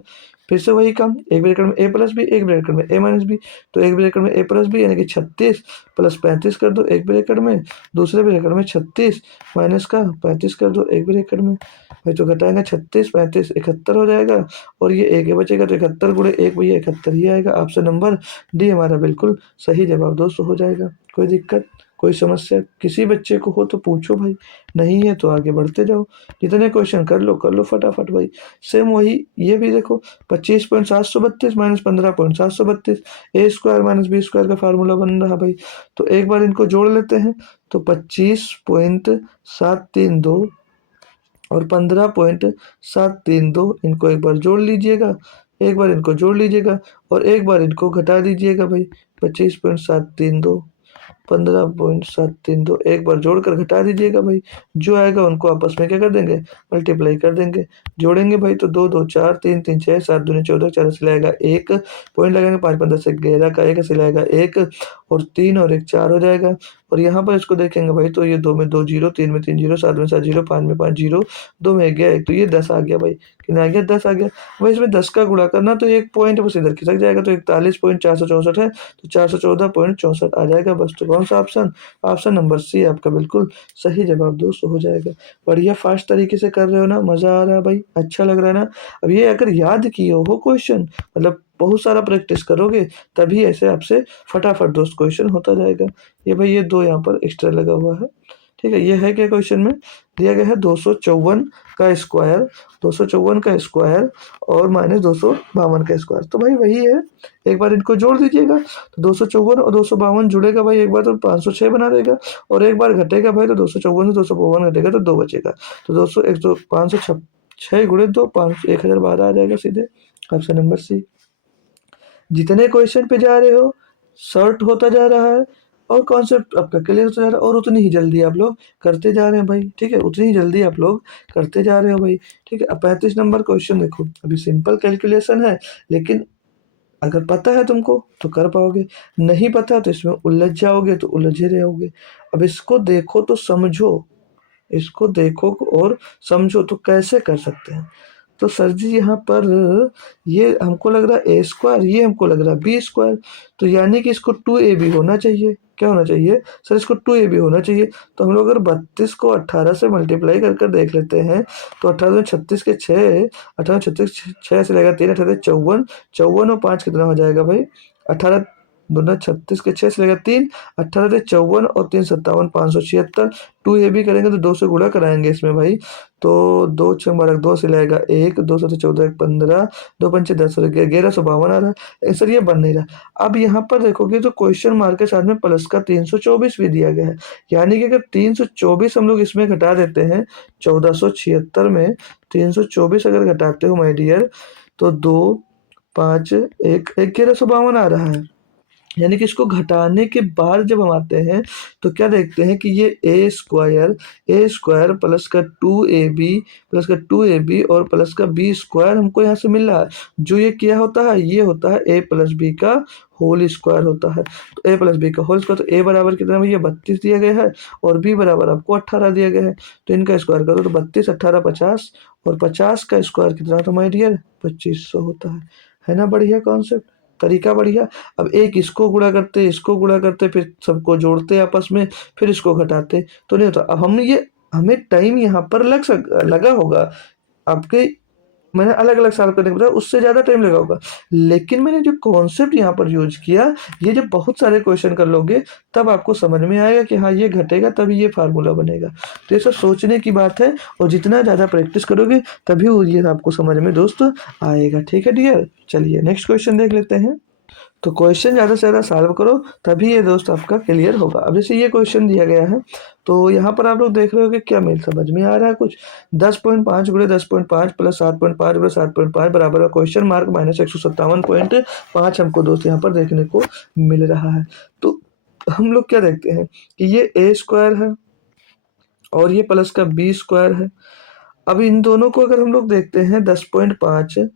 फिर से वही काम, एक ब्रैकेट में ए प्लस बी, एक ब्रैकेट में ए माइनस बी। तो एक ब्रैकेट में ए प्लस बी यानी कि 36 प्लस 35 कर दो एक ब्रैकेट में, दूसरे ब्रैकेट में 36 माइनस का 35 कर दो एक ब्रैकेट में। भाई तो घटाएंगे 36 35 71 हो जाएगा, और ये एक बचेगा, तो 71 गुणे एक भैया 71 ही आएगा। ऑप्शन नंबर डी हमारा बिल्कुल सही जवाब दोस्तों हो जाएगा। कोई दिक्कत, कोई समस्या किसी बच्चे को हो तो पूछो भाई, नहीं है तो आगे बढ़ते जाओ। जितने क्वेश्चन कर लो फटाफट भाई। सेम वही ये भी देखो, 25.732 माइनस 15.732, ए स्क्वायर माइनस बी स्क्वायर का फार्मूला बन रहा भाई। तो एक बार इनको जोड़ लेते हैं, तो 25.732 और 15.732, इनको एक बार जोड़ लीजिएगा, एक बार इनको जोड़ लीजिएगा, और एक बार इनको घटा दीजिएगा भाई। 25.732 15.732 एक बार जोड़कर घटा दीजिएगा भाई। जो आएगा उनको आपस में क्या कर देंगे? मल्टीप्लाई कर देंगे। जोड़ेंगे भाई तो 2 2 4 3 3 6 7 दूनी 14, 4 सिलाएगा 1, पॉइंट लगाएंगे 5 5 10 11 का 1 सिलाएगा 1, और 3 और 1 4 हो जाएगा। और यहाँ पर इसको देखेंगे भाई, तो ये 2 में 2 जीरो, 3 में 3 जीरो, 7 में 7 जीरो, 5 में 5 जीरो, 2 में 1 गया 1, तो ये 10 आ गया भाई। कितना आ गया? 10 आ गया भाई। इसमें 10 का गुणा करना, तो एक पॉइंट बस इधर खिसक जाएगा, तो 41.464 है, तो 414.64 आ जाएगा बस। तो कौन सा ऑप्शन? ऑप्शन नंबर सी आपका बिल्कुल सही जवाब दोस्तों हो जाएगा। बढ़िया फास्ट तरीके से कर रहे हो ना, मजा आ रहा है भाई, अच्छा लग रहा है ना? अब ये अगर याद किए हो क्वेश्चन, मतलब बहुत सारा प्रैक्टिस करोगे, तभी ऐसे आपसे फटाफट दोस्त क्वेश्चन होता जाएगा। ये भाई ये 2 यहाँ पर एक्स्ट्रा लगा हुआ है, ठीक है? ये है क्या क्वेश्चन में दिया गया है? 254 का स्क्वायर, 254 का स्क्वायर और माइनस 252 का स्क्वायर, तो भाई वही है। एक बार इनको जोड़ दीजिएगा, तो 254 और 252 जुड़ेगा भाई एक बार, तो 506 बना देगा, और एक बार घटेगा भाई, तो 254 से 252 घटेगा तो 2 बचेगा, तो 200 एक दो 506 गुणे 2 5 1012 आ जाएगा सीधे। Option number C. जितने क्वेश्चन पे जा रहे हो शॉर्ट होता जा रहा है और कॉन्सेप्ट आपका क्लियर होता जा रहा है, और उतनी ही जल्दी आप लोग करते जा रहे हैं भाई, ठीक है, उतनी ही जल्दी आप लोग करते जा रहे हो भाई, ठीक है। अब 35 नंबर क्वेश्चन देखो, अभी सिंपल कैलकुलेशन है, लेकिन अगर पता है तुमको तो कर पाओगे, नहीं पता तो इसमें उलझ जाओगे, तो उलझे रहोगे। अब इसको देखो तो समझो, इसको देखो और समझो तो कैसे कर सकते हैं। तो सर जी यहाँ पर ये हमको लग रहा है ए स्क्वायर, ये हमको लग रहा है बी स्क्वायर, तो यानी कि इसको 2ab होना चाहिए। क्या होना चाहिए सर? इसको 2ab होना चाहिए। तो हम लोग अगर 32 को 18 से मल्टीप्लाई कर कर देख लेते हैं, तो 18 में 36 के 6, 18 में 36 6 से लगेगा 3, 18 54, 54 और 5 कितना हो जाएगा भाई? 18 दूना 36 के 6 से लगेगा 3, 18 से 54 और 3 57, 576। 2ab करेंगे तो 2 से गुणा कराएंगे इसमें भाई, तो 2 6 12 2 से लगेगा 1, 2 7 14 1 15, 2 पंचे 10 और 1152 आ रहा है सर, ये बन नहीं रहा। अब यहाँ पर देखोगे तो क्वेश्चन मार्क के साथ में प्लस का 324 भी दिया गया है, यानी कि अगर 324 हम लोग इसमें घटा देते हैं 1476 में, 324 अगर घटाते हो माय डियर, तो 2 5 1 1152 आ रहा है। यानी कि इसको घटाने के बाद जब हम आते हैं तो क्या देखते हैं कि ये ए स्क्वायर प्लस का 2ab प्लस का 2ab और प्लस का बी स्क्वायर हमको यहाँ से मिल रहा है। जो ये क्या होता है, ये होता है ए प्लस बी का होल स्क्वायर होता है। तो ए प्लस बी का होल स्क्वायर, तो ए बराबर कितना भैया 32 दिया गया है, और बी बराबर आपको 18 दिया गया है। तो इनका स्क्वायर करो तो 32 18 50, और 50 का स्क्वायर कितना होता है माय डियर? 2500 होता है ना? बढ़िया कॉन्सेप्ट, तरीका बढ़िया। अब एक इसको गुणा करते, इसको गुणा करते, फिर सबको जोड़ते आपस में, फिर इसको घटाते, तो नहीं होता। अब हम ये हमें टाइम यहाँ पर लगा होगा आपके, मैंने अलग अलग साल करने को बताया, उससे ज़्यादा टाइम लगा होगा, लेकिन मैंने जो कॉन्सेप्ट यहाँ पर यूज किया, ये जब बहुत सारे क्वेश्चन कर लोगे तब आपको समझ में आएगा कि हाँ ये घटेगा तभी ये फार्मूला बनेगा। तो ये सब सोचने की बात है, और जितना ज़्यादा प्रैक्टिस करोगे तभी वो ये आपको समझ में दोस्त आएगा, ठीक है डियर। चलिए नेक्स्ट क्वेश्चन देख लेते हैं। तो क्वेश्चन ज़्यादा से ज़्यादा सॉल्व करो तभी ये दोस्त आपका क्लियर होगा। अब जैसे ये क्वेश्चन दिया गया है, तो यहाँ पर आप लोग देख रहे हो कि क्या मेल समझ में आ रहा है कुछ? 10.5 गुणे 10.5 प्लस 7.5 गुणे 7.5 बराबर क्वेश्चन मार्क माइनस 157.5 हमको दोस्त यहाँ पर देखने को मिल रहा है। तो हम लोग क्या देखते हैं कि ये ए स्क्वायर है और ये प्लस का बी स्क्वायर है। अब इन दोनों को अगर हम लोग देखते हैं 10.5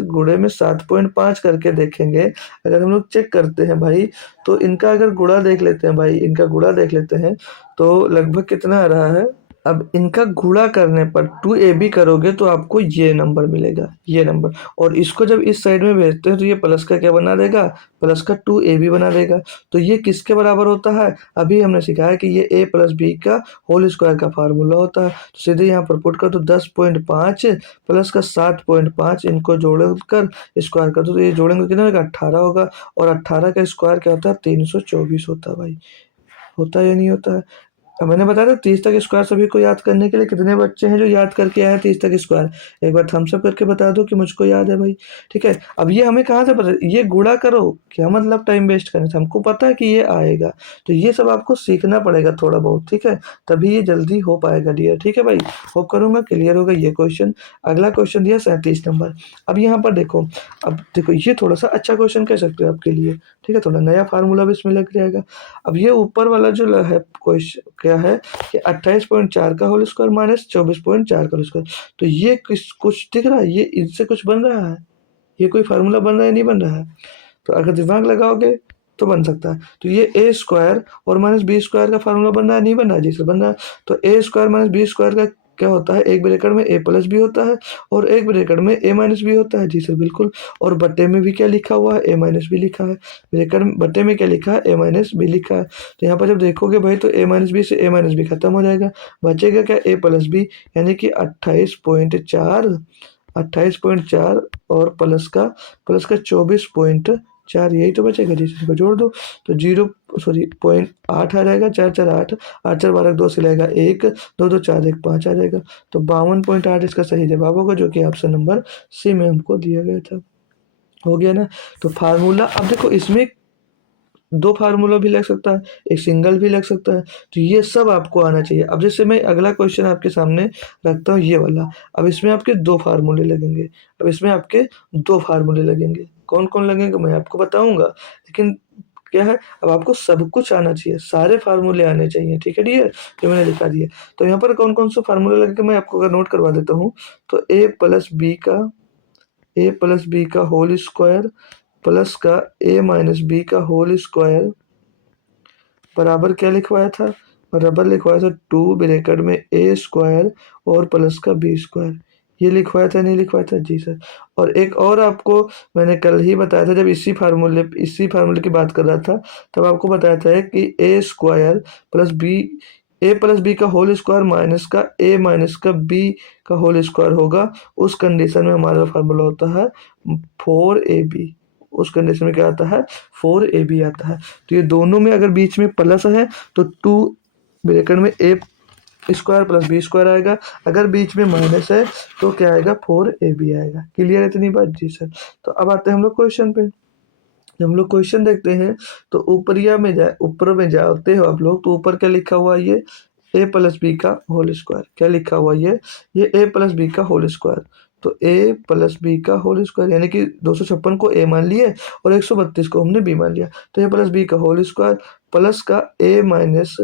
गुणे में 7.5 करके देखेंगे, अगर हम लोग चेक करते हैं भाई, तो इनका अगर गुणा देख लेते हैं भाई, इनका गुणा देख लेते हैं तो लगभग कितना आ रहा है। अब इनका गुणा करने पर 2ab करोगे तो आपको ये नंबर मिलेगा, ये नंबर, और इसको जब इस साइड में भेजते हैं तो ये प्लस का क्या बना देगा? प्लस का 2ab बना देगा। तो ये किसके बराबर होता है? अभी हमने सीखा है कि ये a प्लस बी का होल स्क्वायर का फार्मूला होता है। तो सीधे यहाँ पर पुट कर दो 10.5 प्लस का 7.5, इनको जोड़कर स्क्वायर कर दो, तो ये जोड़ेंगे कितना होगा? 18 होगा, और 18 का स्क्वायर क्या होता है? 324 होता है भाई। होता है या नहीं होता है? अब मैंने बताया था 30 तक स्क्वायर सभी को याद करने के लिए। कितने बच्चे हैं जो याद करके आए हैं 30 तक स्क्वायर? एक बार थम्स अप करके बता दो कि मुझको याद है भाई, ठीक है। अब ये हमें कहाँ से पता? ये गुणा करो, क्या मतलब टाइम वेस्ट करने से? हमको पता है कि ये आएगा, तो ये सब आपको सीखना पड़ेगा थोड़ा बहुत, ठीक है, तभी ये जल्दी हो पाएगा डियर, ठीक है भाई। होप करूंगा क्लियर होगा ये क्वेश्चन। अगला क्वेश्चन दिया 37 नंबर। अब यहाँ पर देखो, अब देखो ये थोड़ा सा अच्छा क्वेश्चन कह सकते हो आपके लिए, ठीक है, थोड़ा नया फार्मूला भी इसमें लग जाएगा। अब ये ऊपर वाला जो है क्वेश्चन क्या है कि 28.4 का होल स्क्वायर माइनस 24.4 का होल स्क्वायर, तो ये कुछ दिख रहा है? ये इनसे कुछ बन रहा है? ये कोई फार्मूला बन रहा है? नहीं बन रहा है? तो अगर दिमाग लगाओगे तो बन सकता है। तो ये ए स्क्वायर और माइनस बी स्क्वायर का फार्मूला बन रहा है? नहीं बन रहा है? जी सर बन रहा है। तो ए स्क्वायर माइनस बी स्क्वायर का क्या होता है? एक ब्रैकेट में ए प्लस बी होता है और एक ब्रैकेट में ए माइनस बी होता है। जी सर बिल्कुल। और बट्टे में भी क्या लिखा हुआ है? ए माइनस बी लिखा है। ब्रैकेट में बट्टे में क्या लिखा है? ए माइनस बी लिखा है। तो यहाँ पर जब देखोगे भाई तो ए माइनस बी से ए माइनस बी खत्म हो जाएगा, बचेगा क्या? ए प्लस बी, यानी कि 28.4 और प्लस का 24.4, यही तो बचेगा। जी इसको जोड़ दो तो 0.8 आ जाएगा, 4 4 8, 8 4 12 2 से लगेगा 1, 2 2 4 1 5 आ जाएगा। तो 52.8 इसका सही जवाब होगा, जो कि ऑप्शन नंबर सी में हमको दिया गया था। हो गया ना? तो फार्मूला, अब देखो इसमें 2 फार्मूला भी लग सकता है, एक सिंगल भी लग सकता है, तो ये सब आपको आना चाहिए। अब जैसे मैं अगला क्वेश्चन आपके सामने रखता हूँ ये वाला, अब इसमें आपके 2 फार्मूले लगेंगे, अब इसमें आपके 2 फार्मूले लगेंगे। कौन कौन लगेंगे मैं आपको बताऊंगा, लेकिन क्या है, अब आपको सब कुछ आना चाहिए, सारे फार्मूले आने चाहिए, ठीक है डियर, जो मैंने लिखा दिया। तो यहाँ पर कौन कौन से फार्मूले लगेंगे मैं आपको अगर नोट करवा देता हूँ, तो a प्लस बी का होल स्क्वायर प्लस का a-b का होल स्क्वायर बराबर क्या लिखवाया था, बराबर लिखवाया था 2 ब्रैकेट में a स्क्वायर और प्लस का b स्क्वायर। ये लिखवाया था नहीं लिखवाया था जी सर। और एक और आपको मैंने कल ही बताया था, जब इसी फार्मूले की बात कर रहा था, तब आपको बताया था कि a प्लस बी का होल स्क्वायर माइनस का a माइनस का b का होल स्क्वायर होगा। उस कंडीशन में हमारा फार्मूला होता है 4ab। उस कंडीशन में क्या आता है, 4ab आता है। तो ये दोनों में अगर बीच में प्लस है तो 2 ब्रैकेट में a square plus b square आएगा, अगर बीच में माइनस है तो क्या आएगा, 4ab आएगा। क्लियर है इतनी बात जी सर। तो अब आते हैं हम लोग क्वेश्चन पे। जब हम लोग क्वेश्चन देखते हैं तो ऊपर में जाते हो आप लोग, तो ऊपर क्या लिखा हुआ है, ये a+b का होल स्क्वायर। क्या लिखा हुआ है ये a+b का होल स्क्वायर। तो a+b का होल स्क्वायर यानी कि 256 को a मान लिए और 132 को हमने b मान लिया, तो a+b का होल स्क्वायर प्लस का a माइनस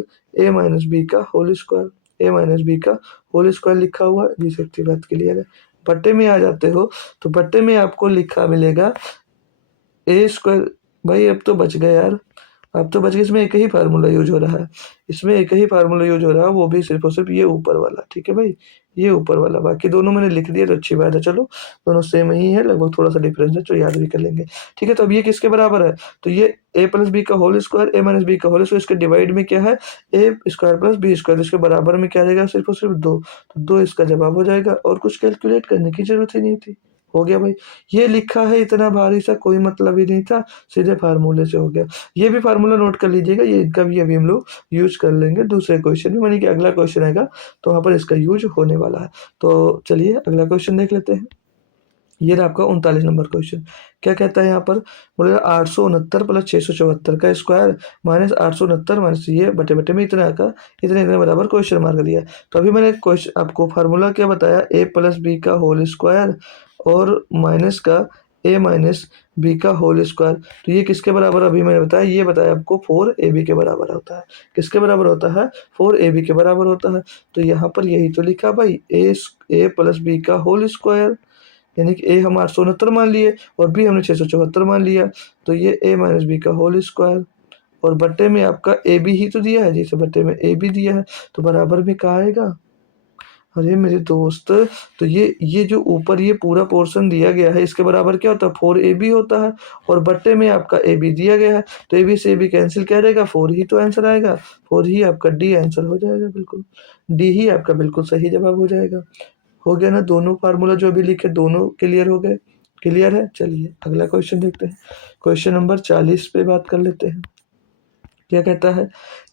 b का होल स्क्वायर, a-b का होल स्क्वायर लिखा हुआ है जी। सकती बात क्लियर है। बट्टे में आ जाते हो तो बट्टे में आपको लिखा मिलेगा ए स्क्वायर। भाई अब तो बच गए यार, अब तो बच गए। इसमें एक ही फार्मूला यूज हो रहा है, इसमें एक ही फार्मूला यूज हो रहा है, वो भी सिर्फ और सिर्फ ये ऊपर वाला, ठीक है भाई, ये ऊपर वाला। बाकी दोनों मैंने लिख दिया तो अच्छी बात है, चलो दोनों सेम ही है, लगभग थोड़ा सा डिफरेंस है, तो याद भी कर लेंगे। ठीक है, तो अब ये किसके बराबर है, तो ये a+b का होल स्क्वायर a-b का होल स्क्वायर, इसके डिवाइड में क्या है, a square plus b square, इसके बराबर में क्या रहेगा, सिर्फ और सिर्फ 2, तो 2 इसका जवाब हो जाएगा और कुछ कैलकुलेट करने की जरूरत ही नहीं थी। हो गया भाई, ये लिखा है इतना भारी सा कोई मतलब ही नहीं था, सीधे फार्मूले से हो गया। ये भी फार्मूला नोट कर लीजिएगा, ये इनका भी अभी हम लोग यूज कर लेंगे दूसरे क्वेश्चन में, मानी कि अगला क्वेश्चन आएगा तो वहाँ पर इसका यूज होने वाला है। तो चलिए अगला क्वेश्चन देख लेते हैं। ये रहा आपका 39 नंबर क्वेश्चन। क्या कहता है यहाँ पर, बोले 869 प्लस 674 का स्क्वायर माइनस 869 माइनस ये बटे बटे में इतना का इतने इतने बराबर क्वेश्चन मार्क दिया। तो अभी मैंने क्वेश्चन आपको फार्मूला क्या बताया, a+b का होल स्क्वायर और माइनस का a-b का होल स्क्वायर। तो ये किसके बराबर, अभी मैंने बताया, ये बताया आपको 4ab के बराबर होता है। किसके बराबर होता है, 4ab के बराबर होता है। तो यहाँ पर यही तो लिखा भाई, a+b का होल स्क्वायर, यानी कि a हम 869 मान लिए और b हमने 674 मान लिया, तो ये a-b का होल स्क्वायर और बट्टे में आपका ab ही तो दिया है, जैसे बट्टे में ab दिया है, तो बराबर में कहाँ आएगा, अरे मेरे दोस्त, तो ये जो ऊपर ये पूरा पोर्शन दिया गया है इसके बराबर क्या होता है, 4ab होता है, और बट्टे में आपका ab दिया गया है, तो ab से ab कैंसिल क्या रहेगा, 4 ही तो आंसर आएगा, 4 ही आपका डी आंसर हो जाएगा, बिल्कुल डी ही आपका बिल्कुल सही जवाब हो जाएगा। हो गया ना, दोनों फार्मूला जो अभी लिखे दोनों क्लियर हो गए, क्लियर है। चलिए अगला क्वेश्चन देखते हैं, क्वेश्चन नंबर 40 पे बात कर लेते हैं। क्या कहता है,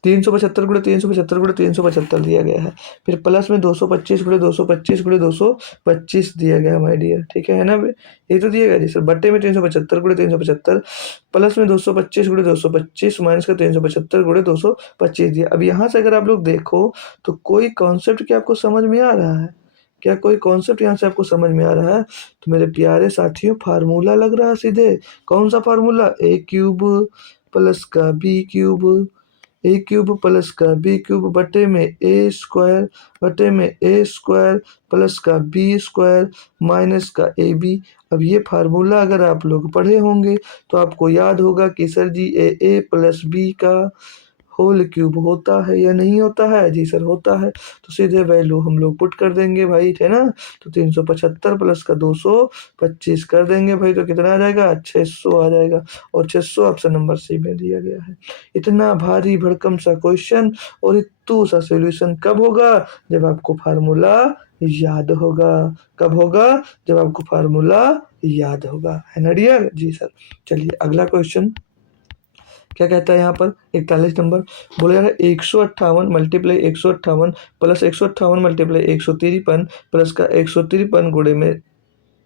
375 गुणे 375 गुणे 375 दिया गया है, फिर प्लस में 225 गुणे 225 गुणे 225 दिया गया माय डियर, ठीक है ना, ये तो दिया गया जी सर। बट्टे में 375 गुणे 375 प्लस में 225 गुणे 225 माइनस का 375 गुणे 225 दिया। अब यहाँ से अगर आप लोग देखो तो कोई कॉन्सेप्ट क्या आपको समझ में आ रहा है, क्या कोई कॉन्सेप्ट यहाँ से आपको समझ में आ रहा है, तो मेरे प्यारे साथियों फार्मूला लग रहा है सीधे। कौन सा फार्मूला, a क्यूब प्लस का b cube, a cube plus का b क्यूब बटे में a स्क्वायर बटे में a स्क्वायर प्लस का b स्क्वायर माइनस का ab। अब ये फार्मूला अगर आप लोग पढ़े होंगे तो आपको याद होगा कि sir ji a plus b का होल क्यूब होता है या नहीं होता है, जी सर होता है। तो सीधे वैल्यू हम लोग पुट कर देंगे भाई, है ना, तो 375 प्लस का 225 कर देंगे भाई, तो कितना आ जाएगा, 600 आ जाएगा, और 600 ऑप्शन नंबर सी में दिया गया है। इतना भारी भड़कम सा क्वेश्चन और इतू सा सोल्यूशन कब होगा, जब आपको फार्मूला याद होगा। कब होगा, जब आपको फार्मूला याद होगा, है ना डियर, जी सर। चलिए अगला क्वेश्चन क्या कहता है यहाँ पर, 41 नंबर, बोले यार 158 मल्टीप्लाई 158 प्लस 158 मल्टीप्लाई 153 प्लस का 153 गुणे में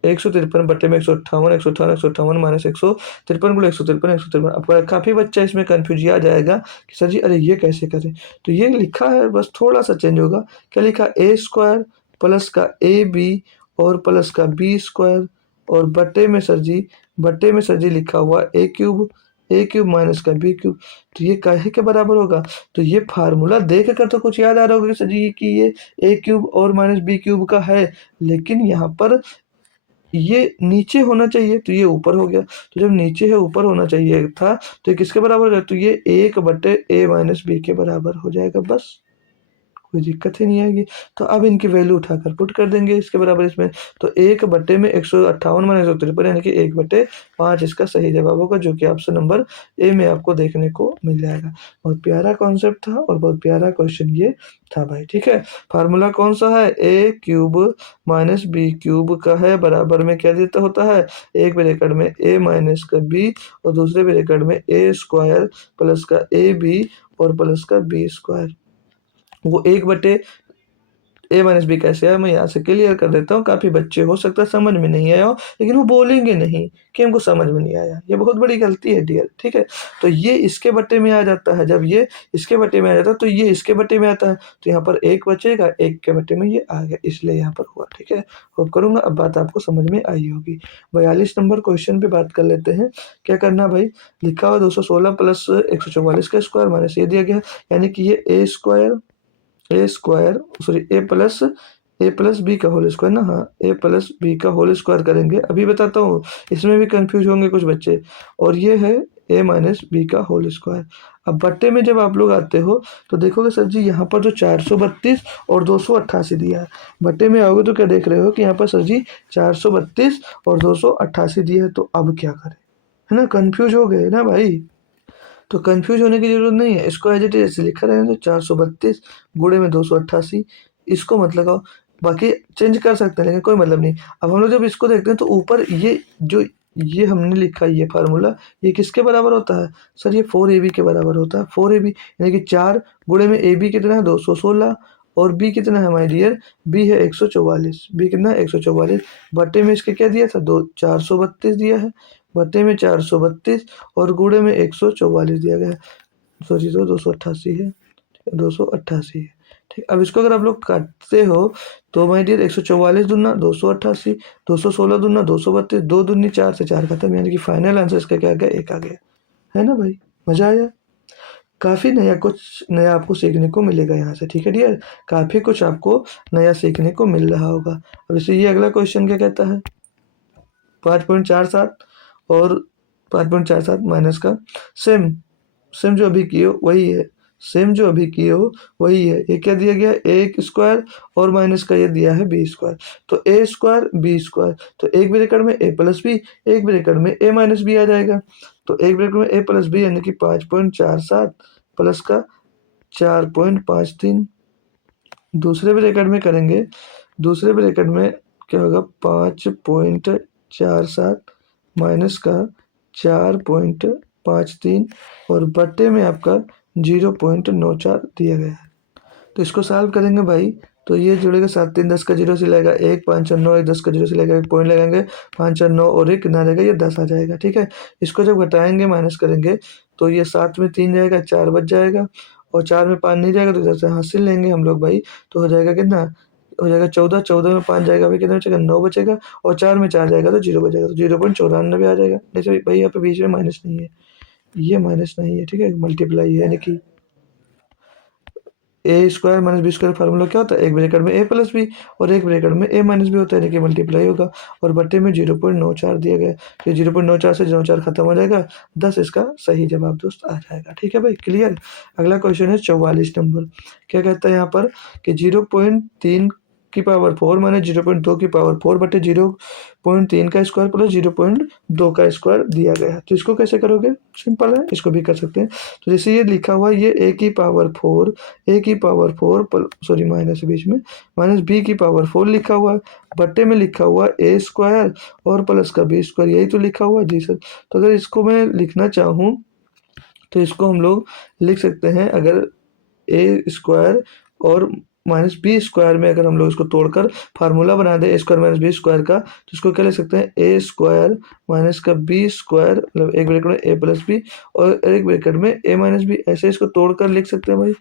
153 बटे में 158 158 158 माइनस 153 गुणे 153 153। अब काफ़ी बच्चा इसमें कन्फ्यूज आ जाएगा कि सर जी अरे ये कैसे करें, तो ये लिखा है बस थोड़ा सा चेंज होगा। क्या लिखा, a स्क्वायर प्लस का ab और प्लस का b स्क्वायर और बटे में सर जी बट्टे में सर जी लिखा हुआ ए क्यूब माइनस का बी क्यूब। तो ये काहे के बराबर होगा? तो ये फार्मूला देख कर तो कुछ याद आ रहा होगा कि सर जी कि ये ए क्यूब और माइनस बी क्यूब का है, लेकिन यहाँ पर ये नीचे होना चाहिए, तो ये ऊपर हो गया। तो जब नीचे है ऊपर होना चाहिए था, तो ये किसके बराबर हो जाएगा? तो ये 1/a माइनस बी के बराबर हो जाएगा, बस कोई दिक्कत ही नहीं आएगी। तो अब इनकी वैल्यू उठाकर पुट कर देंगे इसके बराबर इसमें। तो 1/में 158 माइनस 153 यानी कि 1/5 इसका सही जवाब होगा, जो कि ऑप्शन नंबर ए में आपको देखने को मिल जाएगा। बहुत प्यारा कॉन्सेप्ट था और बहुत प्यारा क्वेश्चन ये था भाई, ठीक है। फार्मूला कौन सा है? ए क्यूब माइनस बी क्यूब का है, बराबर में क्या देता होता है? एक ब्रैकेट में ए माइनस का बी और दूसरे ब्रैकेट में ए स्क्वायर प्लस का ए बी और प्लस का बी स्क्वायर। वो 1/, ए माइनस बी कैसे आया मैं यहाँ से क्लियर कर देता हूँ। काफ़ी बच्चे हो सकता है समझ में नहीं आया हो, लेकिन वो बोलेंगे नहीं कि हमको समझ में नहीं आया। ये बहुत बड़ी गलती है डियर, ठीक है। तो ये इसके बट्टे में आ जाता है, जब ये इसके बट्टे में आ जाता है तो ये इसके बट्टे में आता है, तो यहाँ पर एक बचेगा, एक के बट्टे में ये आ गया, इसलिए यहाँ पर हुआ, ठीक है। होप करूँगा अब बात आपको समझ में आई होगी। 42 नंबर क्वेश्चन पे बात कर लेते हैं। क्या करना भाई? लिखा हुआ 216 प्लस 144 का स्क्वायर माइनस ये दिया गया, यानी कि ये ए स्क्वायर सॉरी ए प्लस बी का होल स्क्वायर ना, हाँ ए प्लस बी का होल स्क्वायर करेंगे। अभी बताता हूँ, इसमें भी कंफ्यूज होंगे कुछ बच्चे। और ये है ए माइनस बी का होल स्क्वायर। अब बट्टे में जब आप लोग आते हो तो देखोगे सर जी यहाँ पर जो 432 और 288 दिया है, बट्टे में आओगे तो क्या देख रहे हो कि यहाँ पर सर जी 432 और 288 दिया है। तो अब क्या करें, है ना, कंफ्यूज हो गए ना भाई। तो कंफ्यूज होने की जरूरत नहीं है, इसको एज इट इज ऐसे लिखा रहेगा, तो 432 गुणे में 288, इसको मत लगाओ। बाकी चेंज कर सकते हैं लेकिन कोई मतलब नहीं। अब हम लोग जब इसको देखते हैं तो ऊपर ये जो ये हमने लिखा ये फार्मूला, ये किसके बराबर होता है? सर ये 4ab के बराबर होता है। 4ab यानी कि 4 गुणे में ab कितना है? 216 और b कितना है माय डियर? b है 144। b कितना है? 144। बट्टे में इसके क्या दिया था? 432 दिया है, बट्टे में 432 और गुणे में 144 दिया गया है। सॉरी तो 288 है, 288 है, ठीक। अब इसको अगर आप लोग काटते हो तो माय डियर 144 दूना 288, 216 दूना 232, 2 दूनी 4 से 4 खत्म, यानी कि फाइनल आंसर इसका क्या आ गया? 1 आ गया, है ना भाई। मजा आया? काफ़ी नया कुछ नया आपको सीखने को मिलेगा यहाँ से, ठीक है डियर। काफ़ी कुछ आपको नया सीखने को मिल रहा होगा। अब इसे ये अगला क्वेश्चन क्या कहता है? 5.47 और 5.47 माइनस का सेम सेम जो अभी किए हो वही है, सेम जो अभी किए हो वही है। ये क्या दिया गया? ए स्क्वायर और माइनस का ये दिया है बी स्क्वायर। तो ए स्क्वायर बी स्क्वायर, तो एक ब्रैकेट में ए प्लस बी, एक ब्रैकेट में ए माइनस बी आ जाएगा। तो एक ब्रैकेट में ए प्लस बी यानी कि 5.47 प्लस का 4.53। दूसरे ब्रैकेट में करेंगे, दूसरे ब्रैकेट में क्या होगा? 5.47 माइनस का 4.53 और बट्टे में आपका 0.94 दिया गया है। तो इसको सॉल्व करेंगे भाई, तो ये जुड़ेगा 7 3 10 का 0 से लगेगा 1 5 4 9, 1 10 का 0 से लगेगा 1 पॉइंट लगाएंगे, 5 4 9 और 1 कितना रहेगा? ये 10 आ जाएगा, ठीक है। इसको जब घटाएंगे माइनस करेंगे तो ये 7 में 3 जाएगा, 4 बच जाएगा और 4 में 5 नहीं जाएगा, तो इधर से हासिल लेंगे हम लोग भाई। तो हो जाएगा कितना? हो जाएगा 14, 14 में 5 जाएगा भाई, कितना बचेगा? 9 बचेगा और 4 में 4 जाएगा तो 0 बचेगा, तो 0.94 आ जाएगा। जैसे भाई यहाँ पे बीच में माइनस नहीं है, ये माइनस नहीं है, ठीक है, मल्टीप्लाई है, यानी कि A square minus B square formula क्या होता है? एक ब्रैकेट में ए प्लस बी और एक ब्रैकेट में ए माइनस बी होता है, यानी कि मल्टीप्लाई होगा। और बट्टे में 0.94 दिया गया, तो 0.94 से 0.4 खत्म हो जाएगा, 10 इसका सही जवाब दोस्त आ जाएगा, ठीक है भाई, क्लियर। अगला क्वेश्चन है 44 नंबर। क्या कहता है यहाँ पर कि 0.3 की पावर 4 माइनस 0.2 की पावर 4 बटे 0.3 का स्क्वायर प्लस 0.2 का स्क्वायर दिया गया है। तो इसको कैसे करोगे? सिंपल है, इसको भी कर सकते हैं। तो जैसे ये लिखा हुआ ये ए की पावर 4 सॉरी माइनस बीच में माइनस बी की पावर 4 लिखा हुआ है, बट्टे में लिखा हुआ ए स्क्वायर और प्लस का बी स्क्वायर, यही तो लिखा हुआ जी सर। तो अगर इसको मैं लिखना चाहूँ तो इसको हम लोग लिख सकते हैं, अगर ए स्क्वायर और माइनस बी स्क्वायर में अगर हम लोग इसको तोड़कर फार्मूला बना दें ए स्क्वायर माइनस बी स्क्वायर का, तो इसको क्या लिख सकते हैं? ए स्क्वायर माइनस का बी स्क्वायर, मतलब एक ब्रैकेट में ए प्लस बी और एक ब्रैकेट में ए माइनस बी, ऐसे इसको तोड़कर लिख सकते हैं भाई।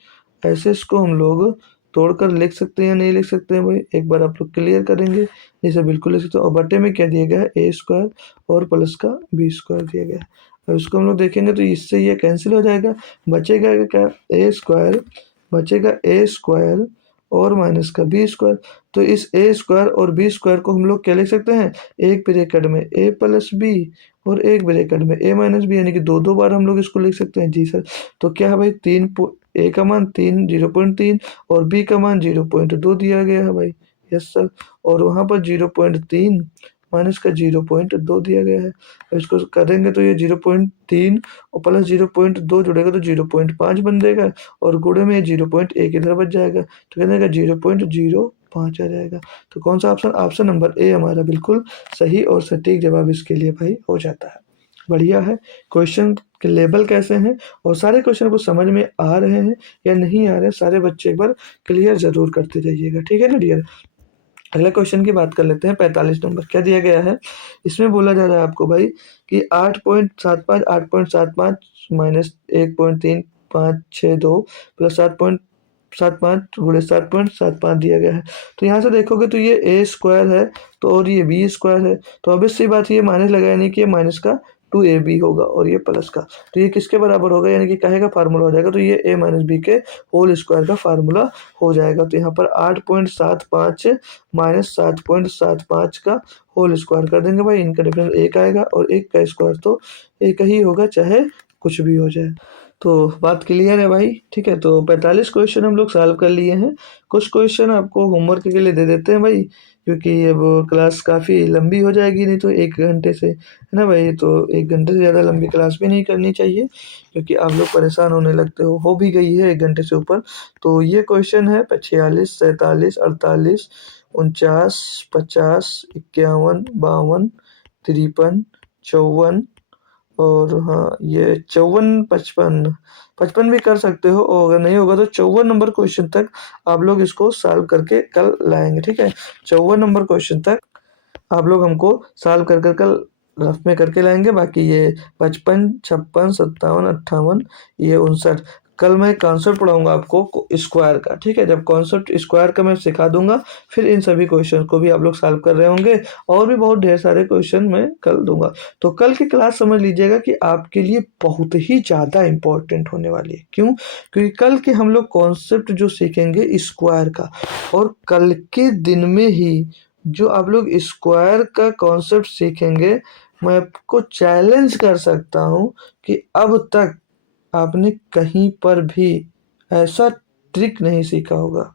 ऐसे इसको हम लोग तोड़कर लिख सकते हैं या नहीं लिख सकते हैं भाई, एक बार आप लोग क्लियर करेंगे। जैसे बिल्कुल लिख सकते हो। और बटे में क्या दिया गया है, ए स्क्वायर और प्लस का बी स्क्वायर दिया गया है। और इसको हम लोग देखेंगे तो इससे ये कैंसिल हो जाएगा, बचेगा क्या, ए स्क्वायर, बचेगा ए स्क्वायर और माइनस का बी स्क्वायर। तो इस ए स्क्वायर और बी स्क्वायर को हम लोग क्या लिख सकते हैं, एक ब्रैकेट में ए प्लस बी और एक ब्रैकेट में ए माइनस बी, यानी कि दो दो बार हम लोग इसको लिख सकते हैं। जी सर। तो क्या है भाई, ए का मान 3 0.3 और बी का मान 0.2 दिया गया है भाई। Yes sir. और वहाँ पर 0.3 माइनस का 0.2 दिया गया है। और इसको करेंगे तो ये 0.3 और प्लस 0.2 जुड़ेगा तो 0.5 बन जाएगा, और गुणे में 0.1 इधर बच जाएगा, तो कहने का 0.05 आ जाएगा। तो कौन सा ऑप्शन, ऑप्शन नंबर ए हमारा बिल्कुल सही और सटीक जवाब इसके लिए भाई हो जाता है। बढ़िया है। क्वेश्चन के लेवल कैसे हैं और सारे क्वेश्चन को समझ में आ रहे हैं या नहीं आ रहे हैं, सारे बच्चे एक बार क्लियर जरूर करते जाइएगा, ठीक है ना डियर। अगले क्वेश्चन की बात कर लेते हैं। 45 नंबर क्या दिया गया है, इसमें बोला जा रहा है आपको भाई कि 8.75 माइनस 1.3562 प्लस 7.75 गुणे 7.75 दिया गया है। तो यहाँ से देखोगे तो ये ए स्क्वायर है, तो और ये बी स्क्वायर है, तो ऑब्वियस सी बात ये माइनस लगाया, नहीं कि ये माइनस का 2ab होगा और ये प्लस का, तो ये किसके बराबर होगा, यानी कि काहे का फार्मूला हो जाएगा, तो ये a माइनस बी के होल स्क्वायर का फार्मूला हो जाएगा। तो यहाँ पर 8.75 माइनस 7.75 का होल स्क्वायर कर देंगे भाई, इनका डिफरेंस एक आएगा और एक का स्क्वायर तो एक ही होगा, चाहे कुछ भी हो जाए। तो बात क्लियर है भाई, ठीक है। तो 45 क्वेश्चन हम लोग सॉल्व कर लिए हैं। कुछ क्वेश्चन आपको होमवर्क के लिए दे देते हैं भाई, क्योंकि अब क्लास काफ़ी लंबी हो जाएगी, नहीं तो 1 घंटे से, है ना भाई, तो 1 घंटे से ज़्यादा लंबी क्लास भी नहीं करनी चाहिए, क्योंकि आप लोग परेशान होने लगते हो भी गई है 1 घंटे से ऊपर। तो ये क्वेश्चन है 46 47 48 49 50 51 52 53 54 और हाँ ये 54 55 55 भी कर सकते हो, और अगर नहीं होगा तो 54 नंबर क्वेश्चन तक आप लोग इसको सॉल्व करके कल लाएंगे, ठीक है। 54 नंबर क्वेश्चन तक आप लोग हमको सॉल्व कर कर कल रफ में करके लाएंगे। बाकी ये 55 56 57 58 ये 59, कल मैं कॉन्सेप्ट पढ़ाऊंगा आपको स्क्वायर का, ठीक है। जब कॉन्सेप्ट स्क्वायर का मैं सिखा दूंगा, फिर इन सभी क्वेश्चन को भी आप लोग सॉल्व कर रहे होंगे, और भी बहुत ढेर सारे क्वेश्चन मैं कल दूंगा। तो कल की क्लास समझ लीजिएगा कि आपके लिए बहुत ही ज़्यादा इंपॉर्टेंट होने वाली है। क्यों? क्योंकि कल के हम लोग कॉन्सेप्ट जो सीखेंगे स्क्वायर का, और कल के दिन में ही जो आप लोग स्क्वायर का कॉन्सेप्ट सीखेंगे, मैं आपको चैलेंज कर सकता हूँ कि अब तक आपने कहीं पर भी ऐसा ट्रिक नहीं सीखा होगा,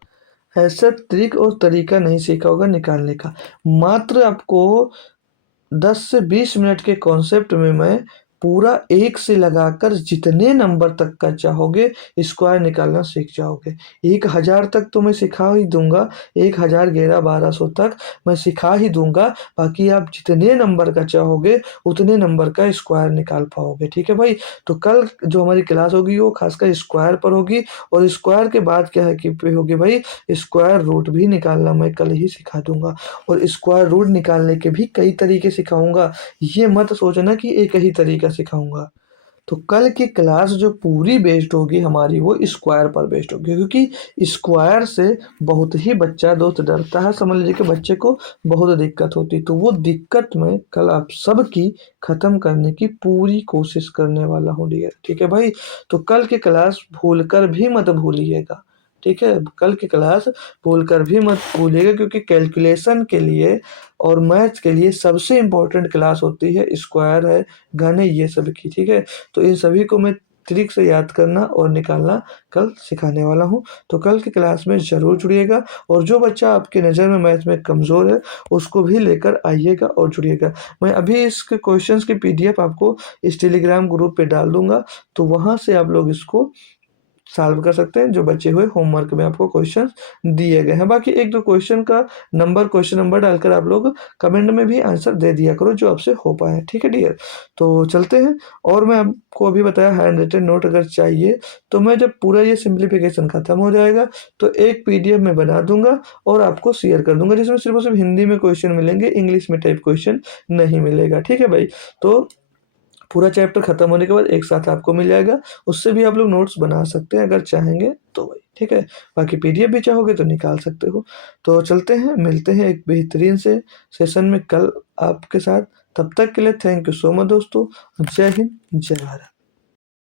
ऐसा ट्रिक और तरीका नहीं सीखा होगा निकालने का। मात्र आपको 10 से 20 मिनट के कॉन्सेप्ट में मैं पूरा एक से लगाकर जितने नंबर तक का चाहोगे स्क्वायर निकालना सीख जाओगे। 1000 तक तो मैं सिखा ही दूंगा, 1000 11 1200 तक मैं सिखा ही दूंगा। बाकी आप जितने नंबर का चाहोगे उतने नंबर का स्क्वायर निकाल पाओगे, ठीक है भाई। तो कल जो हमारी क्लास होगी वो खासकर स्क्वायर पर होगी, और स्क्वायर के बाद क्या है कि पे होगी भाई, स्क्वायर रूट भी निकालना मैं कल ही सिखा दूंगा। और स्क्वायर रूट निकालने के भी कई तरीके सिखाऊंगा, ये मत सोचना कि एक ही तरीका सिखाऊंगा। तो कल की क्लास जो पूरी बेस्ड होगी हमारी, वो स्क्वायर पर बेस्ड होगी, क्योंकि स्क्वायर से बहुत ही बच्चा दोस्त डरता है। समझ लीजिए कि बच्चे को बहुत दिक्कत होती, तो वो दिक्कत मैं कल आप सबकी ख़त्म करने की पूरी कोशिश करने वाला हूँ डियर, ठीक है भाई। तो कल की क्लास भूलकर भी मत भूलिएगा, ठीक है। कल की क्लास भूलकर भी मत भूलिएगा, क्योंकि कैलकुलेशन के लिए और मैथ्स के लिए सबसे इम्पोर्टेंट क्लास होती है स्क्वायर है, घन है, ये सब की, ठीक है। तो इन सभी को मैं ट्रिक से याद करना और निकालना कल सिखाने वाला हूँ। तो कल की क्लास में ज़रूर जुड़िएगा, और जो बच्चा आपकी नज़र में मैथ में कमज़ोर है उसको भी लेकर आइएगा और जुड़िएगा। मैं अभी इसके क्वेश्चंस की PDF आपको इस टेलीग्राम ग्रुप पे डाल दूंगा, तो वहाँ से आप लोग इसको सॉल्व कर सकते हैं। जो बचे हुए होमवर्क में आपको क्वेश्चन दिए गए हैं, बाकी एक दो क्वेश्चन का क्वेश्चन नंबर डालकर आप लोग कमेंट में भी आंसर दे दिया करो जो आपसे हो पाए, ठीक है डियर। तो चलते हैं, और मैं आपको अभी बताया हैंड रिटन नोट अगर चाहिए तो मैं जब पूरा ये सिंप्लीफिकेशन खत्म हो जाएगा तो एक PDF में बना दूंगा और आपको शेयर कर दूंगा, जिसमें सिर्फ और सिर्फ हिंदी में क्वेश्चन मिलेंगे, इंग्लिश में टाइप क्वेश्चन नहीं मिलेगा, ठीक है भाई। तो पूरा चैप्टर खत्म होने के बाद एक साथ आपको मिल जाएगा। उससे भी आप लोग नोट्स बना सकते हैं अगर चाहेंगे तो भाई, ठीक है। बाकी पीडीएफ भी चाहोगे तो निकाल सकते हो। तो चलते हैं, मिलते हैं एक बेहतरीन से सेशन में कल आपके साथ। तब तक के लिए थैंक यू सो मच दोस्तों। जय हिंद, जय भारत।